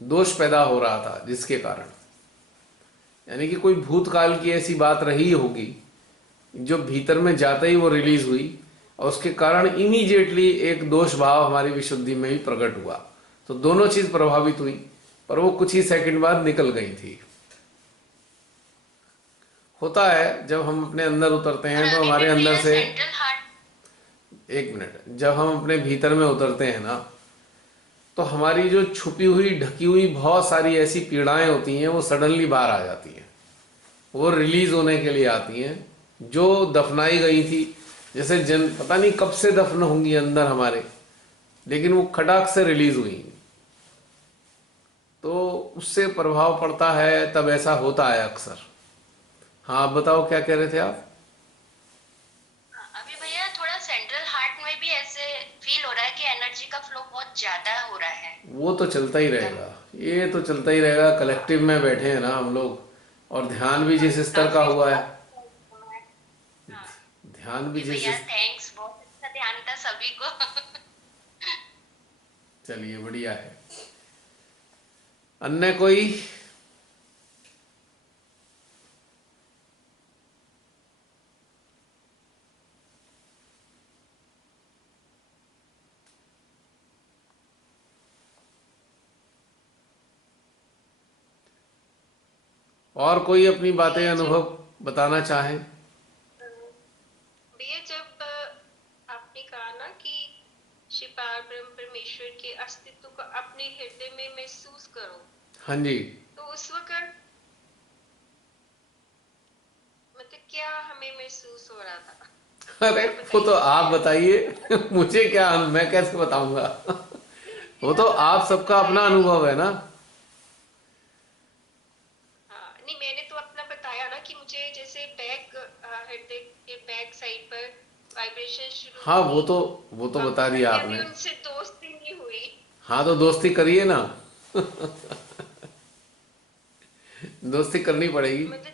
दोष पैदा हो रहा था, जिसके कारण, यानी कि कोई भूतकाल की ऐसी बात रही होगी जो भीतर में जाते ही वो रिलीज हुई, और उसके कारण इमीडिएटली एक दोष भाव हमारी विशुद्धि में भी प्रकट हुआ। तो दोनों चीज प्रभावित हुई, पर वो कुछ ही सेकंड बाद निकल गई थी। होता है जब हम अपने अंदर उतरते हैं तो हमारे अंदर से, एक मिनट, जब हम अपने भीतर में उतरते हैं ना, तो हमारी जो छुपी हुई ढकी हुई बहुत सारी ऐसी पीड़ाएं होती हैं, वो सडनली बाहर आ जाती हैं, वो रिलीज होने के लिए आती हैं। जो दफनाई गई थी, जैसे जन पता नहीं कब से दफन होंगी अंदर हमारे, लेकिन वो खटाक से रिलीज हुई, तो उससे प्रभाव पड़ता है, तब ऐसा होता है अक्सर। हाँ, आप बताओ क्या कह रहे थे आप? अभी भैया थोड़ा सेंट्रल हार्ट में भी ऐसे फील हो रहा है कि एनर्जी का फ्लो बहुत ज्यादा हो रहा है। वो तो चलता ही रहेगा, ये तो चलता ही रहेगा। कलेक्टिव में बैठे हैं ना हम लोग, और ध्यान भी जिस स्तर का काफी हुआ है, हाँ ध्यान भी जी जिस भैया, थैंक्स, बहुत अच्छा ध्यान था सभी को। चलिए बढ़िया है। अन्य कोई? और कोई अपनी बातें, भैया जब अनुभव बताना चाहें? भैया जब आपने कहा ना कि श्री पार ब्रह्म परमेश्वर के अस्तित्व को अपने हृदय में महसूस करो, हाँ जी। तो उस वक्त मतलब क्या हमें महसूस हो रहा था, अरे थोड़ा वो तो बताइए आप प्लीज। बताइए। मुझे क्या, मैं कैसे बताऊंगा? वो तो आप आपने सबका अपना बताया अनुभव है ना। हाँ नहीं, मैंने तो अपना बताया ना कि मुझे जैसे बैक हृदय के बैक साइड पर वाइब्रेशन शुरू हाँ, हुई। वो तो अब बता दिया अभी अभी आपने। उनसे दोस्ती नहीं हुई। हाँ, तो दोस्ती करिए ना। दोस्ती करनी पड़ेगी। मतलब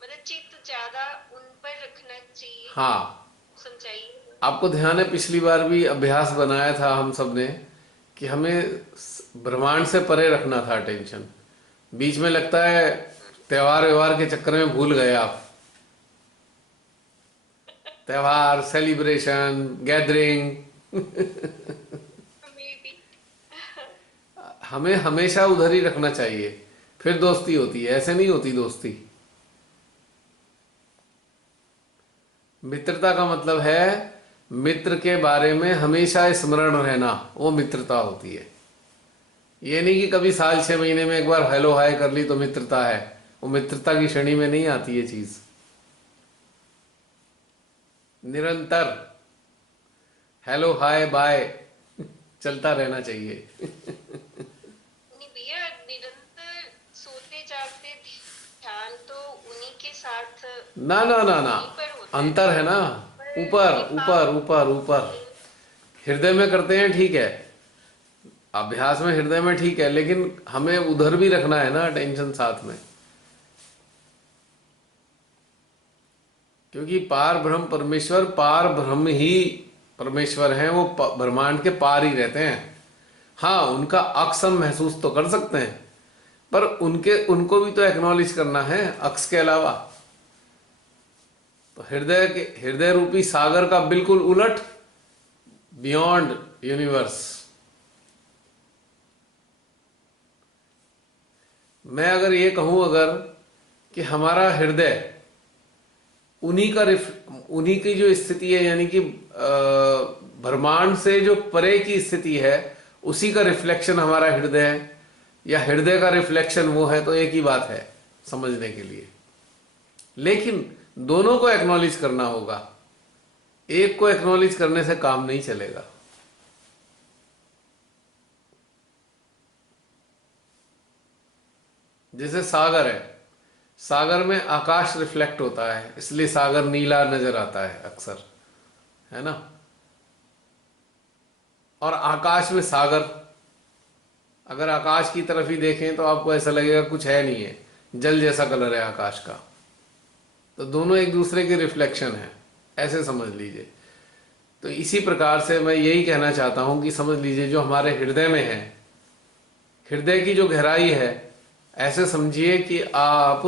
मतलब चित्त ज्यादा उन पर रखना चाहिए, हाँ, समझाइए। आपको ध्यान है पिछली बार भी अभ्यास बनाया था हम सब ने कि हमें ब्रह्मांड से परे रखना था टेंशन। बीच में लगता है त्योहार व्यवहार के चक्कर में भूल गए आप। त्योहार, सेलिब्रेशन, गैदरिंग, मे बी। हमें हमेशा उधर ही रखना चाहिए, फिर दोस्ती होती है, ऐसे नहीं होती दोस्ती। मित्रता का मतलब है मित्र के बारे में हमेशा स्मरण रहना, वो मित्रता होती है। ये नहीं कि कभी साल 6 महीने में एक बार हेलो हाय कर ली तो मित्रता है। वो मित्रता की श्रेणी में नहीं आती ये चीज। निरंतर हेलो हाय बाय चलता रहना चाहिए। नहीं भैया, निरंतर सोते जागते ध्यान तो उन्हीं के साथ, ना ना ना ना, उन्हीं पर होता है। अंतर है ना। पर ऊपर कृपा ऊपर ऊपर ऊपर हम्म, हृदय में करते हैं, ठीक है, अभ्यास में हृदय में ठीक है, लेकिन हमें उधर भी रखना है ना टेंशन साथ में। क्योंकि पार ब्रह्म परमेश्वर, पार ब्रह्म ही परमेश्वर हैं, वो ब्रह्मांड के पार ही रहते हैं। हाँ, उनका अक्स हम महसूस तो कर सकते हैं, पर उनको भी तो एक्नॉलेज करना है अक्स के अलावा। तो हृदय रूपी सागर का बिल्कुल उलट, बियॉन्ड यूनिवर्स। मैं अगर ये कहूं अगर कि हमारा हृदय उन्हीं की जो स्थिति है, यानी कि ब्रह्मांड से जो परे की स्थिति है, उसी का रिफ्लेक्शन हमारा हृदय है, या हृदय का रिफ्लेक्शन वो है, तो एक ही बात है समझने के लिए। लेकिन दोनों को एक्नॉलेज करना होगा, एक को एक्नॉलेज करने से काम नहीं चलेगा। जैसे सागर है, सागर में आकाश रिफ्लेक्ट होता है, इसलिए सागर नीला नजर आता है अक्सर, है ना। और आकाश में सागर, अगर आकाश की तरफ ही देखें तो आपको ऐसा लगेगा कुछ है नहीं है, जल जैसा कलर है आकाश का। तो दोनों एक दूसरे के रिफ्लेक्शन है, ऐसे समझ लीजिए। तो इसी प्रकार से मैं यही कहना चाहता हूं कि समझ लीजिए जो हमारे हृदय में है, हृदय की जो गहराई है, ऐसे समझिए कि आप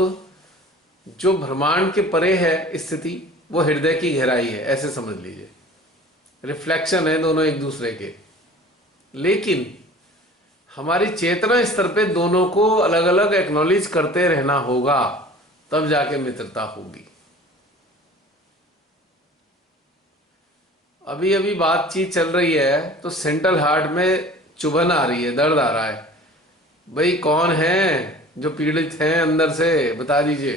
जो ब्रह्मांड के परे है स्थिति, वो हृदय की गहराई है, ऐसे समझ लीजिए। रिफ्लेक्शन है दोनों एक दूसरे के। लेकिन हमारी चेतना स्तर पे दोनों को अलग अलग एक्नॉलेज करते रहना होगा, तब जाके मित्रता होगी। अभी अभी बातचीत चल रही है तो सेंट्रल हार्ट में चुभन आ रही है, दर्द आ रहा है। भाई कौन है जो पीड़ित हैं अंदर से, बता दीजिए।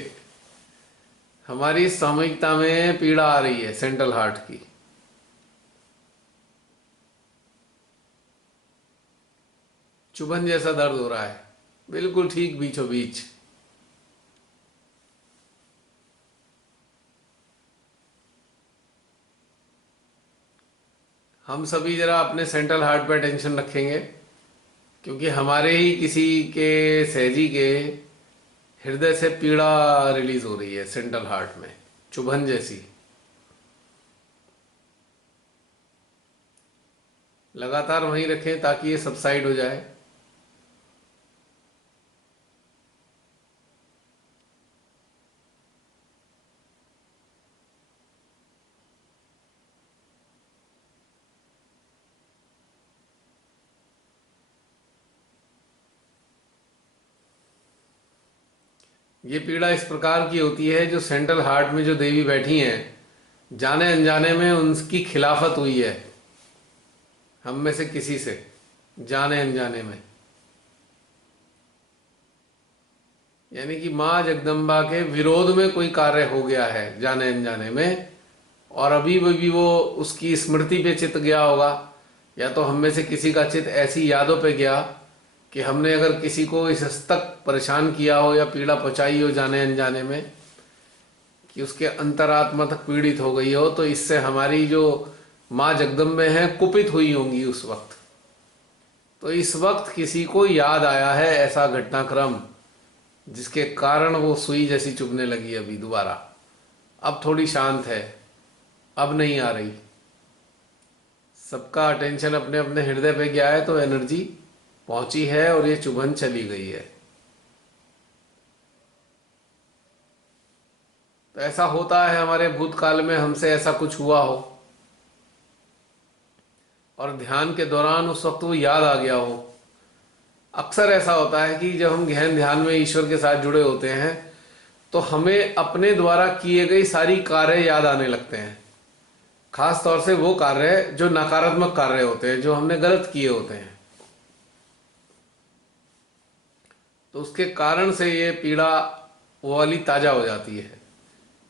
हमारी सामयिकता में पीड़ा आ रही है सेंट्रल हार्ट की। चुभन जैसा दर्द हो रहा है, बिल्कुल ठीक बीचों बीच। हम सभी जरा अपने सेंट्रल हार्ट पे टेंशन रखेंगे, क्योंकि हमारे ही किसी के सहजी के हृदय से पीड़ा रिलीज हो रही है सेंट्रल हार्ट में, चुभन जैसी। लगातार वहीं रखें ताकि ये सबसाइड हो जाए। ये पीड़ा इस प्रकार की होती है, जो सेंट्रल हार्ट में जो देवी बैठी हैं, जाने अनजाने में उनकी खिलाफत हुई है हम में से किसी से, जाने अनजाने में। यानी कि माँ जगदम्बा के विरोध में कोई कार्य हो गया है जाने अनजाने में, और अभी भी वो उसकी स्मृति पे चित गया होगा, या तो हम में से किसी का चित ऐसी यादों पे गया कि हमने अगर किसी को इस हद तक परेशान किया हो या पीड़ा पहुंचाई हो जाने अनजाने में, कि उसके अंतरात्मा तक पीड़ित हो गई हो, तो इससे हमारी जो माँ जगदम्बे हैं कुपित हुई होंगी उस वक्त। तो इस वक्त किसी को याद आया है ऐसा घटनाक्रम, जिसके कारण वो सुई जैसी चुभने लगी अभी दोबारा। अब थोड़ी शांत है, अब नहीं आ रही। सबका अटेंशन अपने अपने हृदय पे गया है, तो एनर्जी पहुंची है और ये चुभन चली गई है। तो ऐसा होता है हमारे भूतकाल में, हमसे ऐसा कुछ हुआ हो और ध्यान के दौरान उस वक्त वो याद आ गया हो। अक्सर ऐसा होता है कि जब हम गहन ध्यान में ईश्वर के साथ जुड़े होते हैं, तो हमें अपने द्वारा किए गए सारी कार्य याद आने लगते हैं। खास तौर से वो कार्य जो नकारात्मक कार्य होते हैं, जो हमने गलत किए होते हैं। तो उसके कारण से ये पीड़ा वो वाली ताजा हो जाती है।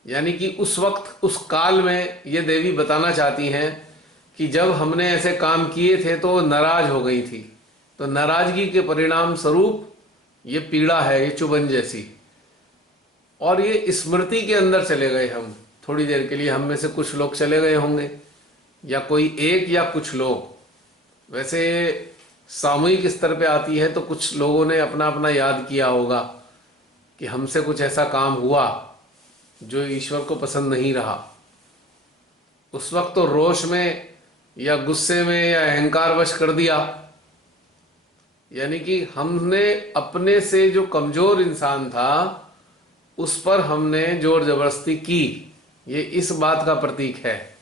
यानी कि उस वक्त, उस काल में ये देवी बताना चाहती हैं कि जब हमने ऐसे काम किए थे तो नाराज हो गई थी, तो नाराजगी के परिणाम स्वरूप ये पीड़ा है, ये चुभन जैसी। और ये स्मृति के अंदर चले गए हम थोड़ी देर के लिए, हम में से कुछ लोग चले गए होंगे, या कोई एक या कुछ लोग। वैसे सामूहिक स्तर पे आती है तो कुछ लोगों ने अपना अपना याद किया होगा कि हमसे कुछ ऐसा काम हुआ जो ईश्वर को पसंद नहीं रहा। उस वक्त तो रोष में या गुस्से में या अहंकारवश कर दिया। यानी कि हमने अपने से जो कमजोर इंसान था उस पर हमने जोर जबरदस्ती की। ये इस बात का प्रतीक है,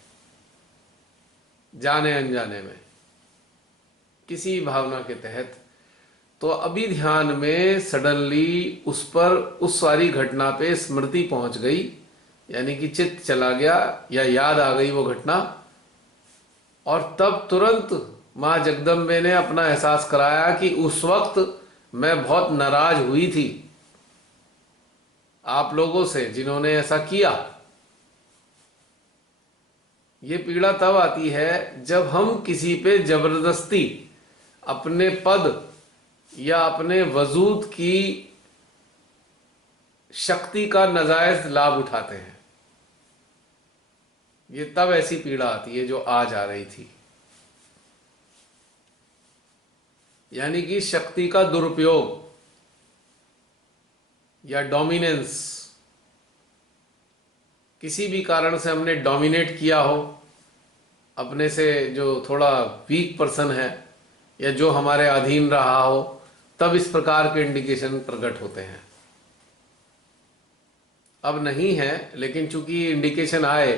जाने अनजाने में, किसी भावना के तहत। तो अभी ध्यान में सडनली उस पर, उस सारी घटना पे स्मृति पहुंच गई, यानी कि चित्त चला गया या याद आ गई वो घटना, और तब तुरंत माँ जगदम्बे ने अपना एहसास कराया कि उस वक्त मैं बहुत नाराज हुई थी आप लोगों से जिन्होंने ऐसा किया। ये पीड़ा तब आती है जब हम किसी पे जबरदस्ती अपने पद या अपने वजूद की शक्ति का नाजायज लाभ उठाते हैं। ये तब ऐसी पीड़ा आती है जो आज आ रही थी। यानी कि शक्ति का दुरुपयोग या डोमिनेंस, किसी भी कारण से हमने डोमिनेट किया हो अपने से जो थोड़ा वीक पर्सन है, या जो हमारे अधीन रहा हो, तब इस प्रकार के इंडिकेशन प्रकट होते हैं। अब नहीं है, लेकिन चूंकि इंडिकेशन आए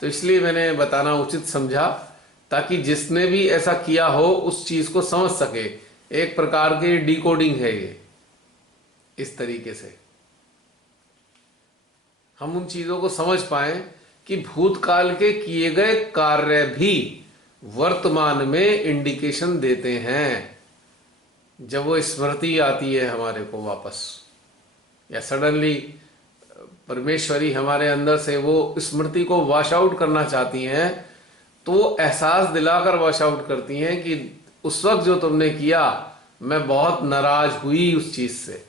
तो इसलिए मैंने बताना उचित समझा, ताकि जिसने भी ऐसा किया हो उस चीज को समझ सके। एक प्रकार की डिकोडिंग है ये। इस तरीके से हम उन चीजों को समझ पाएं कि भूतकाल के किए गए कार्य भी वर्तमान में इंडिकेशन देते हैं। जब वो स्मृति आती है हमारे को वापस, या सडनली परमेश्वरी हमारे अंदर से वो स्मृति को वॉश आउट करना चाहती हैं, तो वो एहसास दिलाकर वॉश आउट करती हैं कि उस वक्त जो तुमने किया, मैं बहुत नाराज हुई उस चीज से।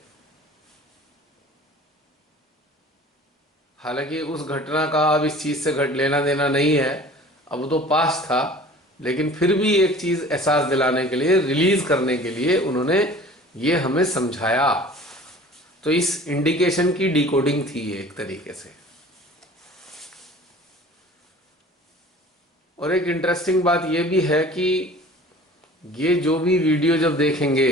हालांकि उस घटना का अब इस चीज से घट लेना देना नहीं है, अब वो तो पास था, लेकिन फिर भी एक चीज एहसास दिलाने के लिए, रिलीज करने के लिए उन्होंने ये हमें समझाया। तो इस इंडिकेशन की डिकोडिंग थी ये एक तरीके से। और एक इंटरेस्टिंग बात यह भी है कि ये जो भी वीडियो जब देखेंगे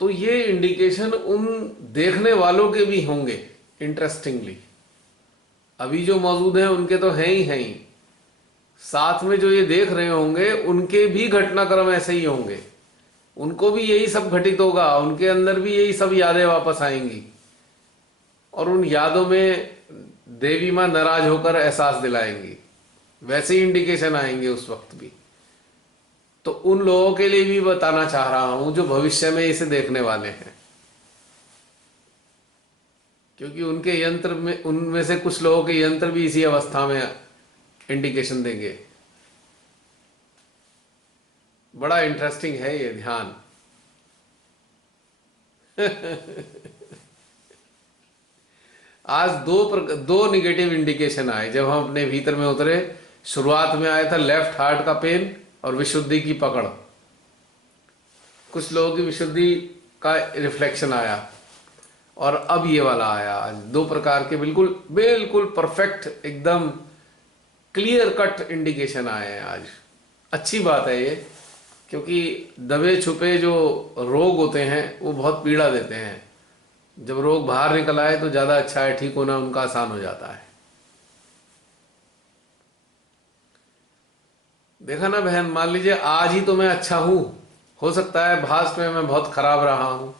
तो ये इंडिकेशन उन देखने वालों के भी होंगे। इंटरेस्टिंगली अभी जो मौजूद हैं उनके तो हैं ही, साथ में जो ये देख रहे होंगे उनके भी घटनाक्रम ऐसे ही होंगे, उनको भी यही सब घटित होगा, उनके अंदर भी यही सब यादें वापस आएंगी और उन यादों में देवी मां नाराज होकर एहसास दिलाएंगी, वैसे ही इंडिकेशन आएंगे उस वक्त भी। तो उन लोगों के लिए भी बताना चाह रहा हूं जो भविष्य में इसे देखने वाले हैं, क्योंकि उनके यंत्र में, उनमें से कुछ लोगों के यंत्र भी इसी अवस्था में इंडिकेशन देंगे। बड़ा इंटरेस्टिंग है ये, ध्यान। आज दो निगेटिव इंडिकेशन आए जब हम अपने भीतर में उतरे। शुरुआत में आया था लेफ्ट हार्ट का पेन और विशुद्धि की पकड़। कुछ लोगों की विशुद्धि का रिफ्लेक्शन आया और अब ये वाला आया। आज दो प्रकार के बिल्कुल बिल्कुल परफेक्ट, एकदम क्लियर कट इंडिकेशन आए हैं आज। अच्छी बात है ये, क्योंकि दबे छुपे जो रोग होते हैं वो बहुत पीड़ा देते हैं। जब रोग बाहर निकल आए तो ज्यादा अच्छा है, ठीक होना उनका आसान हो जाता है। देखा ना बहन, मान लीजिए आज ही तो मैं अच्छा हूं, हो सकता है भास्ट में मैं बहुत खराब रहा हूं,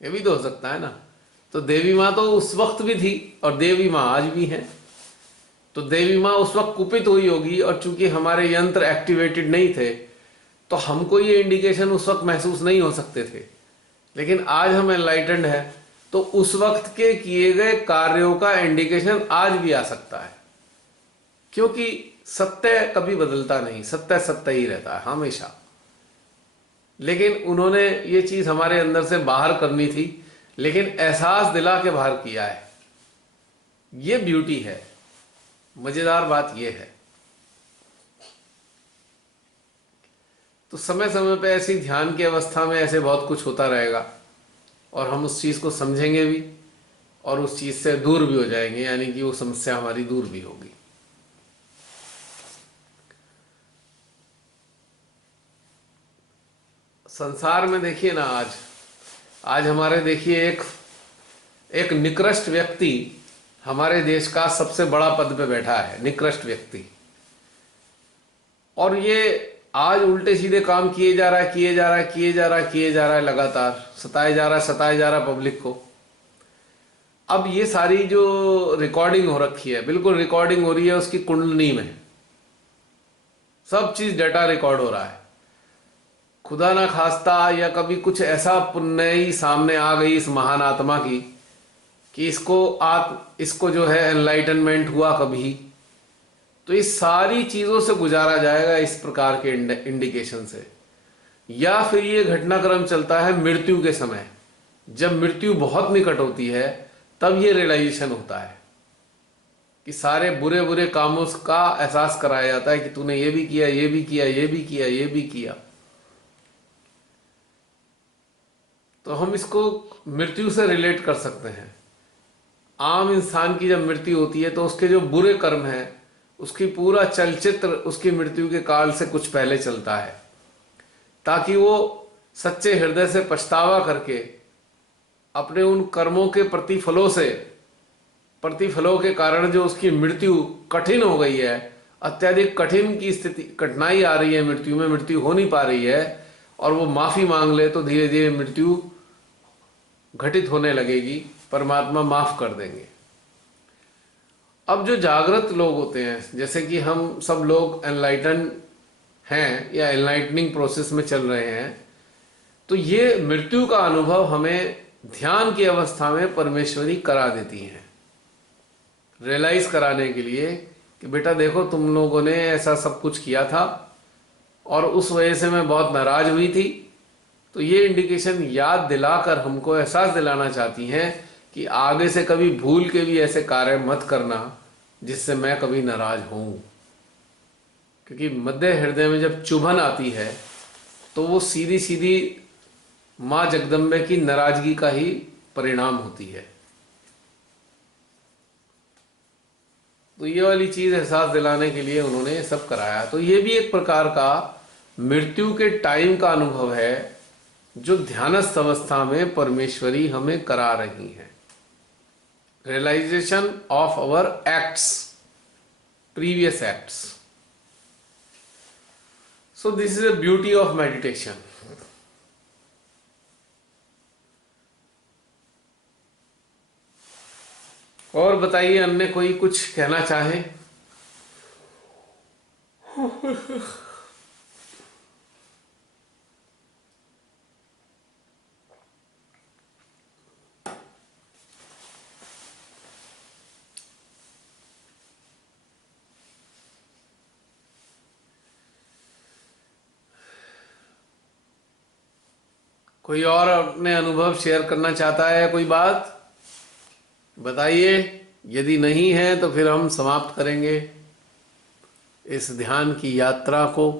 ये भी तो हो सकता है ना। तो देवी माँ तो उस वक्त भी थी और देवी माँ आज भी है। तो देवी माँ उस वक्त कुपित हुई होगी और चूंकि हमारे यंत्र एक्टिवेटेड नहीं थे तो हमको ये इंडिकेशन उस वक्त महसूस नहीं हो सकते थे, लेकिन आज हम एनलाइटेंड है तो उस वक्त के किए गए कार्यों का इंडिकेशन आज भी आ सकता है, क्योंकि सत्य कभी बदलता नहीं, सत्य सत्य ही रहता है हमेशा। लेकिन उन्होंने ये चीज हमारे अंदर से बाहर करनी थी, लेकिन एहसास दिला के बाहर किया है। ये ब्यूटी है, मजेदार बात यह है। तो समय समय पे ऐसी ध्यान की अवस्था में ऐसे बहुत कुछ होता रहेगा और हम उस चीज को समझेंगे भी और उस चीज से दूर भी हो जाएंगे, यानी कि वो समस्या हमारी दूर भी होगी। संसार में देखिए ना, आज हमारे देखिए एक निकृष्ट व्यक्ति हमारे देश का सबसे बड़ा पद पे बैठा है, निकृष्ट व्यक्ति, और ये आज उल्टे सीधे काम किए जा रहा है लगातार, सताया जा रहा पब्लिक को। अब ये सारी जो रिकॉर्डिंग हो रखी है, बिल्कुल रिकॉर्डिंग हो रही है उसकी कुंडली में, सब चीज डाटा रिकॉर्ड हो रहा है। खुदा ना खास्ता या कभी कुछ ऐसा पुण्य ही सामने आ गई इस महान आत्मा की कि इसको जो है एनलाइटनमेंट हुआ कभी, तो इस सारी चीजों से गुजारा जाएगा इस प्रकार के इंडिकेशन से। या फिर ये घटनाक्रम चलता है मृत्यु के समय, जब मृत्यु बहुत निकट होती है तब ये रियलाइजेशन होता है कि सारे बुरे बुरे कामों का एहसास कराया जाता है कि तूने ये भी किया, ये भी किया, ये भी किया, ये भी किया। तो हम इसको मृत्यु से रिलेट कर सकते हैं। आम इंसान की जब मृत्यु होती है तो उसके जो बुरे कर्म हैं उसकी पूरा चलचित्र उसकी मृत्यु के काल से कुछ पहले चलता है, ताकि वो सच्चे हृदय से पछतावा करके अपने उन कर्मों के प्रतिफलों के कारण जो उसकी मृत्यु कठिन हो गई है, अत्यधिक कठिन की स्थिति, कठिनाई आ रही है मृत्यु में, मृत्यु हो नहीं पा रही है, और वो माफी मांग ले तो धीरे धीरे मृत्यु घटित होने लगेगी, परमात्मा माफ कर देंगे। अब जो जागृत लोग होते हैं, जैसे कि हम सब लोग एनलाइटन हैं या एनलाइटनिंग प्रोसेस में चल रहे हैं, तो ये मृत्यु का अनुभव हमें ध्यान की अवस्था में परमेश्वरी करा देती हैं, रियलाइज कराने के लिए कि बेटा देखो तुम लोगों ने ऐसा सब कुछ किया था और उस वजह से मैं बहुत नाराज हुई थी। तो ये इंडिकेशन याद दिलाकर हमको एहसास दिलाना चाहती हैं कि आगे से कभी भूल के भी ऐसे कार्य मत करना जिससे मैं कभी नाराज हूं, क्योंकि मध्य हृदय में जब चुभन आती है तो वो सीधी सीधी माँ जगदम्बे की नाराजगी का ही परिणाम होती है। तो ये वाली चीज एहसास दिलाने के लिए उन्होंने ये सब कराया। तो ये भी एक प्रकार का मृत्यु के टाइम का अनुभव है जो ध्यानस्थ अवस्था में परमेश्वरी हमें करा रही हैं। Realization of our acts, previous acts. So this is the beauty of meditation. और बताइए, अन्य कोई कुछ कहना चाहे? कोई और अपने अनुभव शेयर करना चाहता है? कोई बात बताइए। यदि नहीं है तो फिर हम समाप्त करेंगे इस ध्यान की यात्रा को।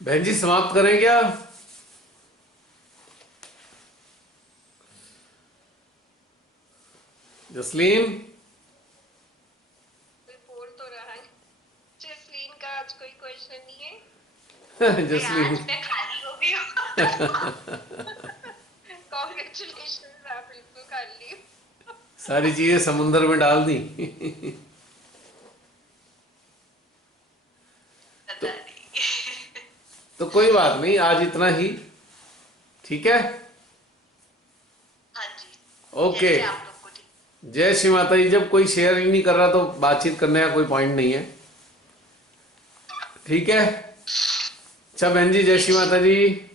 बहन जी समाप्त करें क्या? जसलीन? कोई बोल तो रहा है। जसलीन का आज कोई क्वेश्चन नहीं है। जसलीन आज मैं खाली हो गई हूँ। कॉन्ग्रेचुलेशन, आप बिल्कुल कर ली। सारी चीजें समुंदर में डाल दी। पता नहीं। तो कोई बात नहीं, आज इतना ही ठीक है। हाँ जी। ओके, जैसे आप लोग को ठीक। जय श्री माता जी। जब कोई शेयर ही नहीं कर रहा तो बातचीत करने का कोई पॉइंट नहीं है। ठीक है, अच्छा बहन जी, जय श्री माता जी।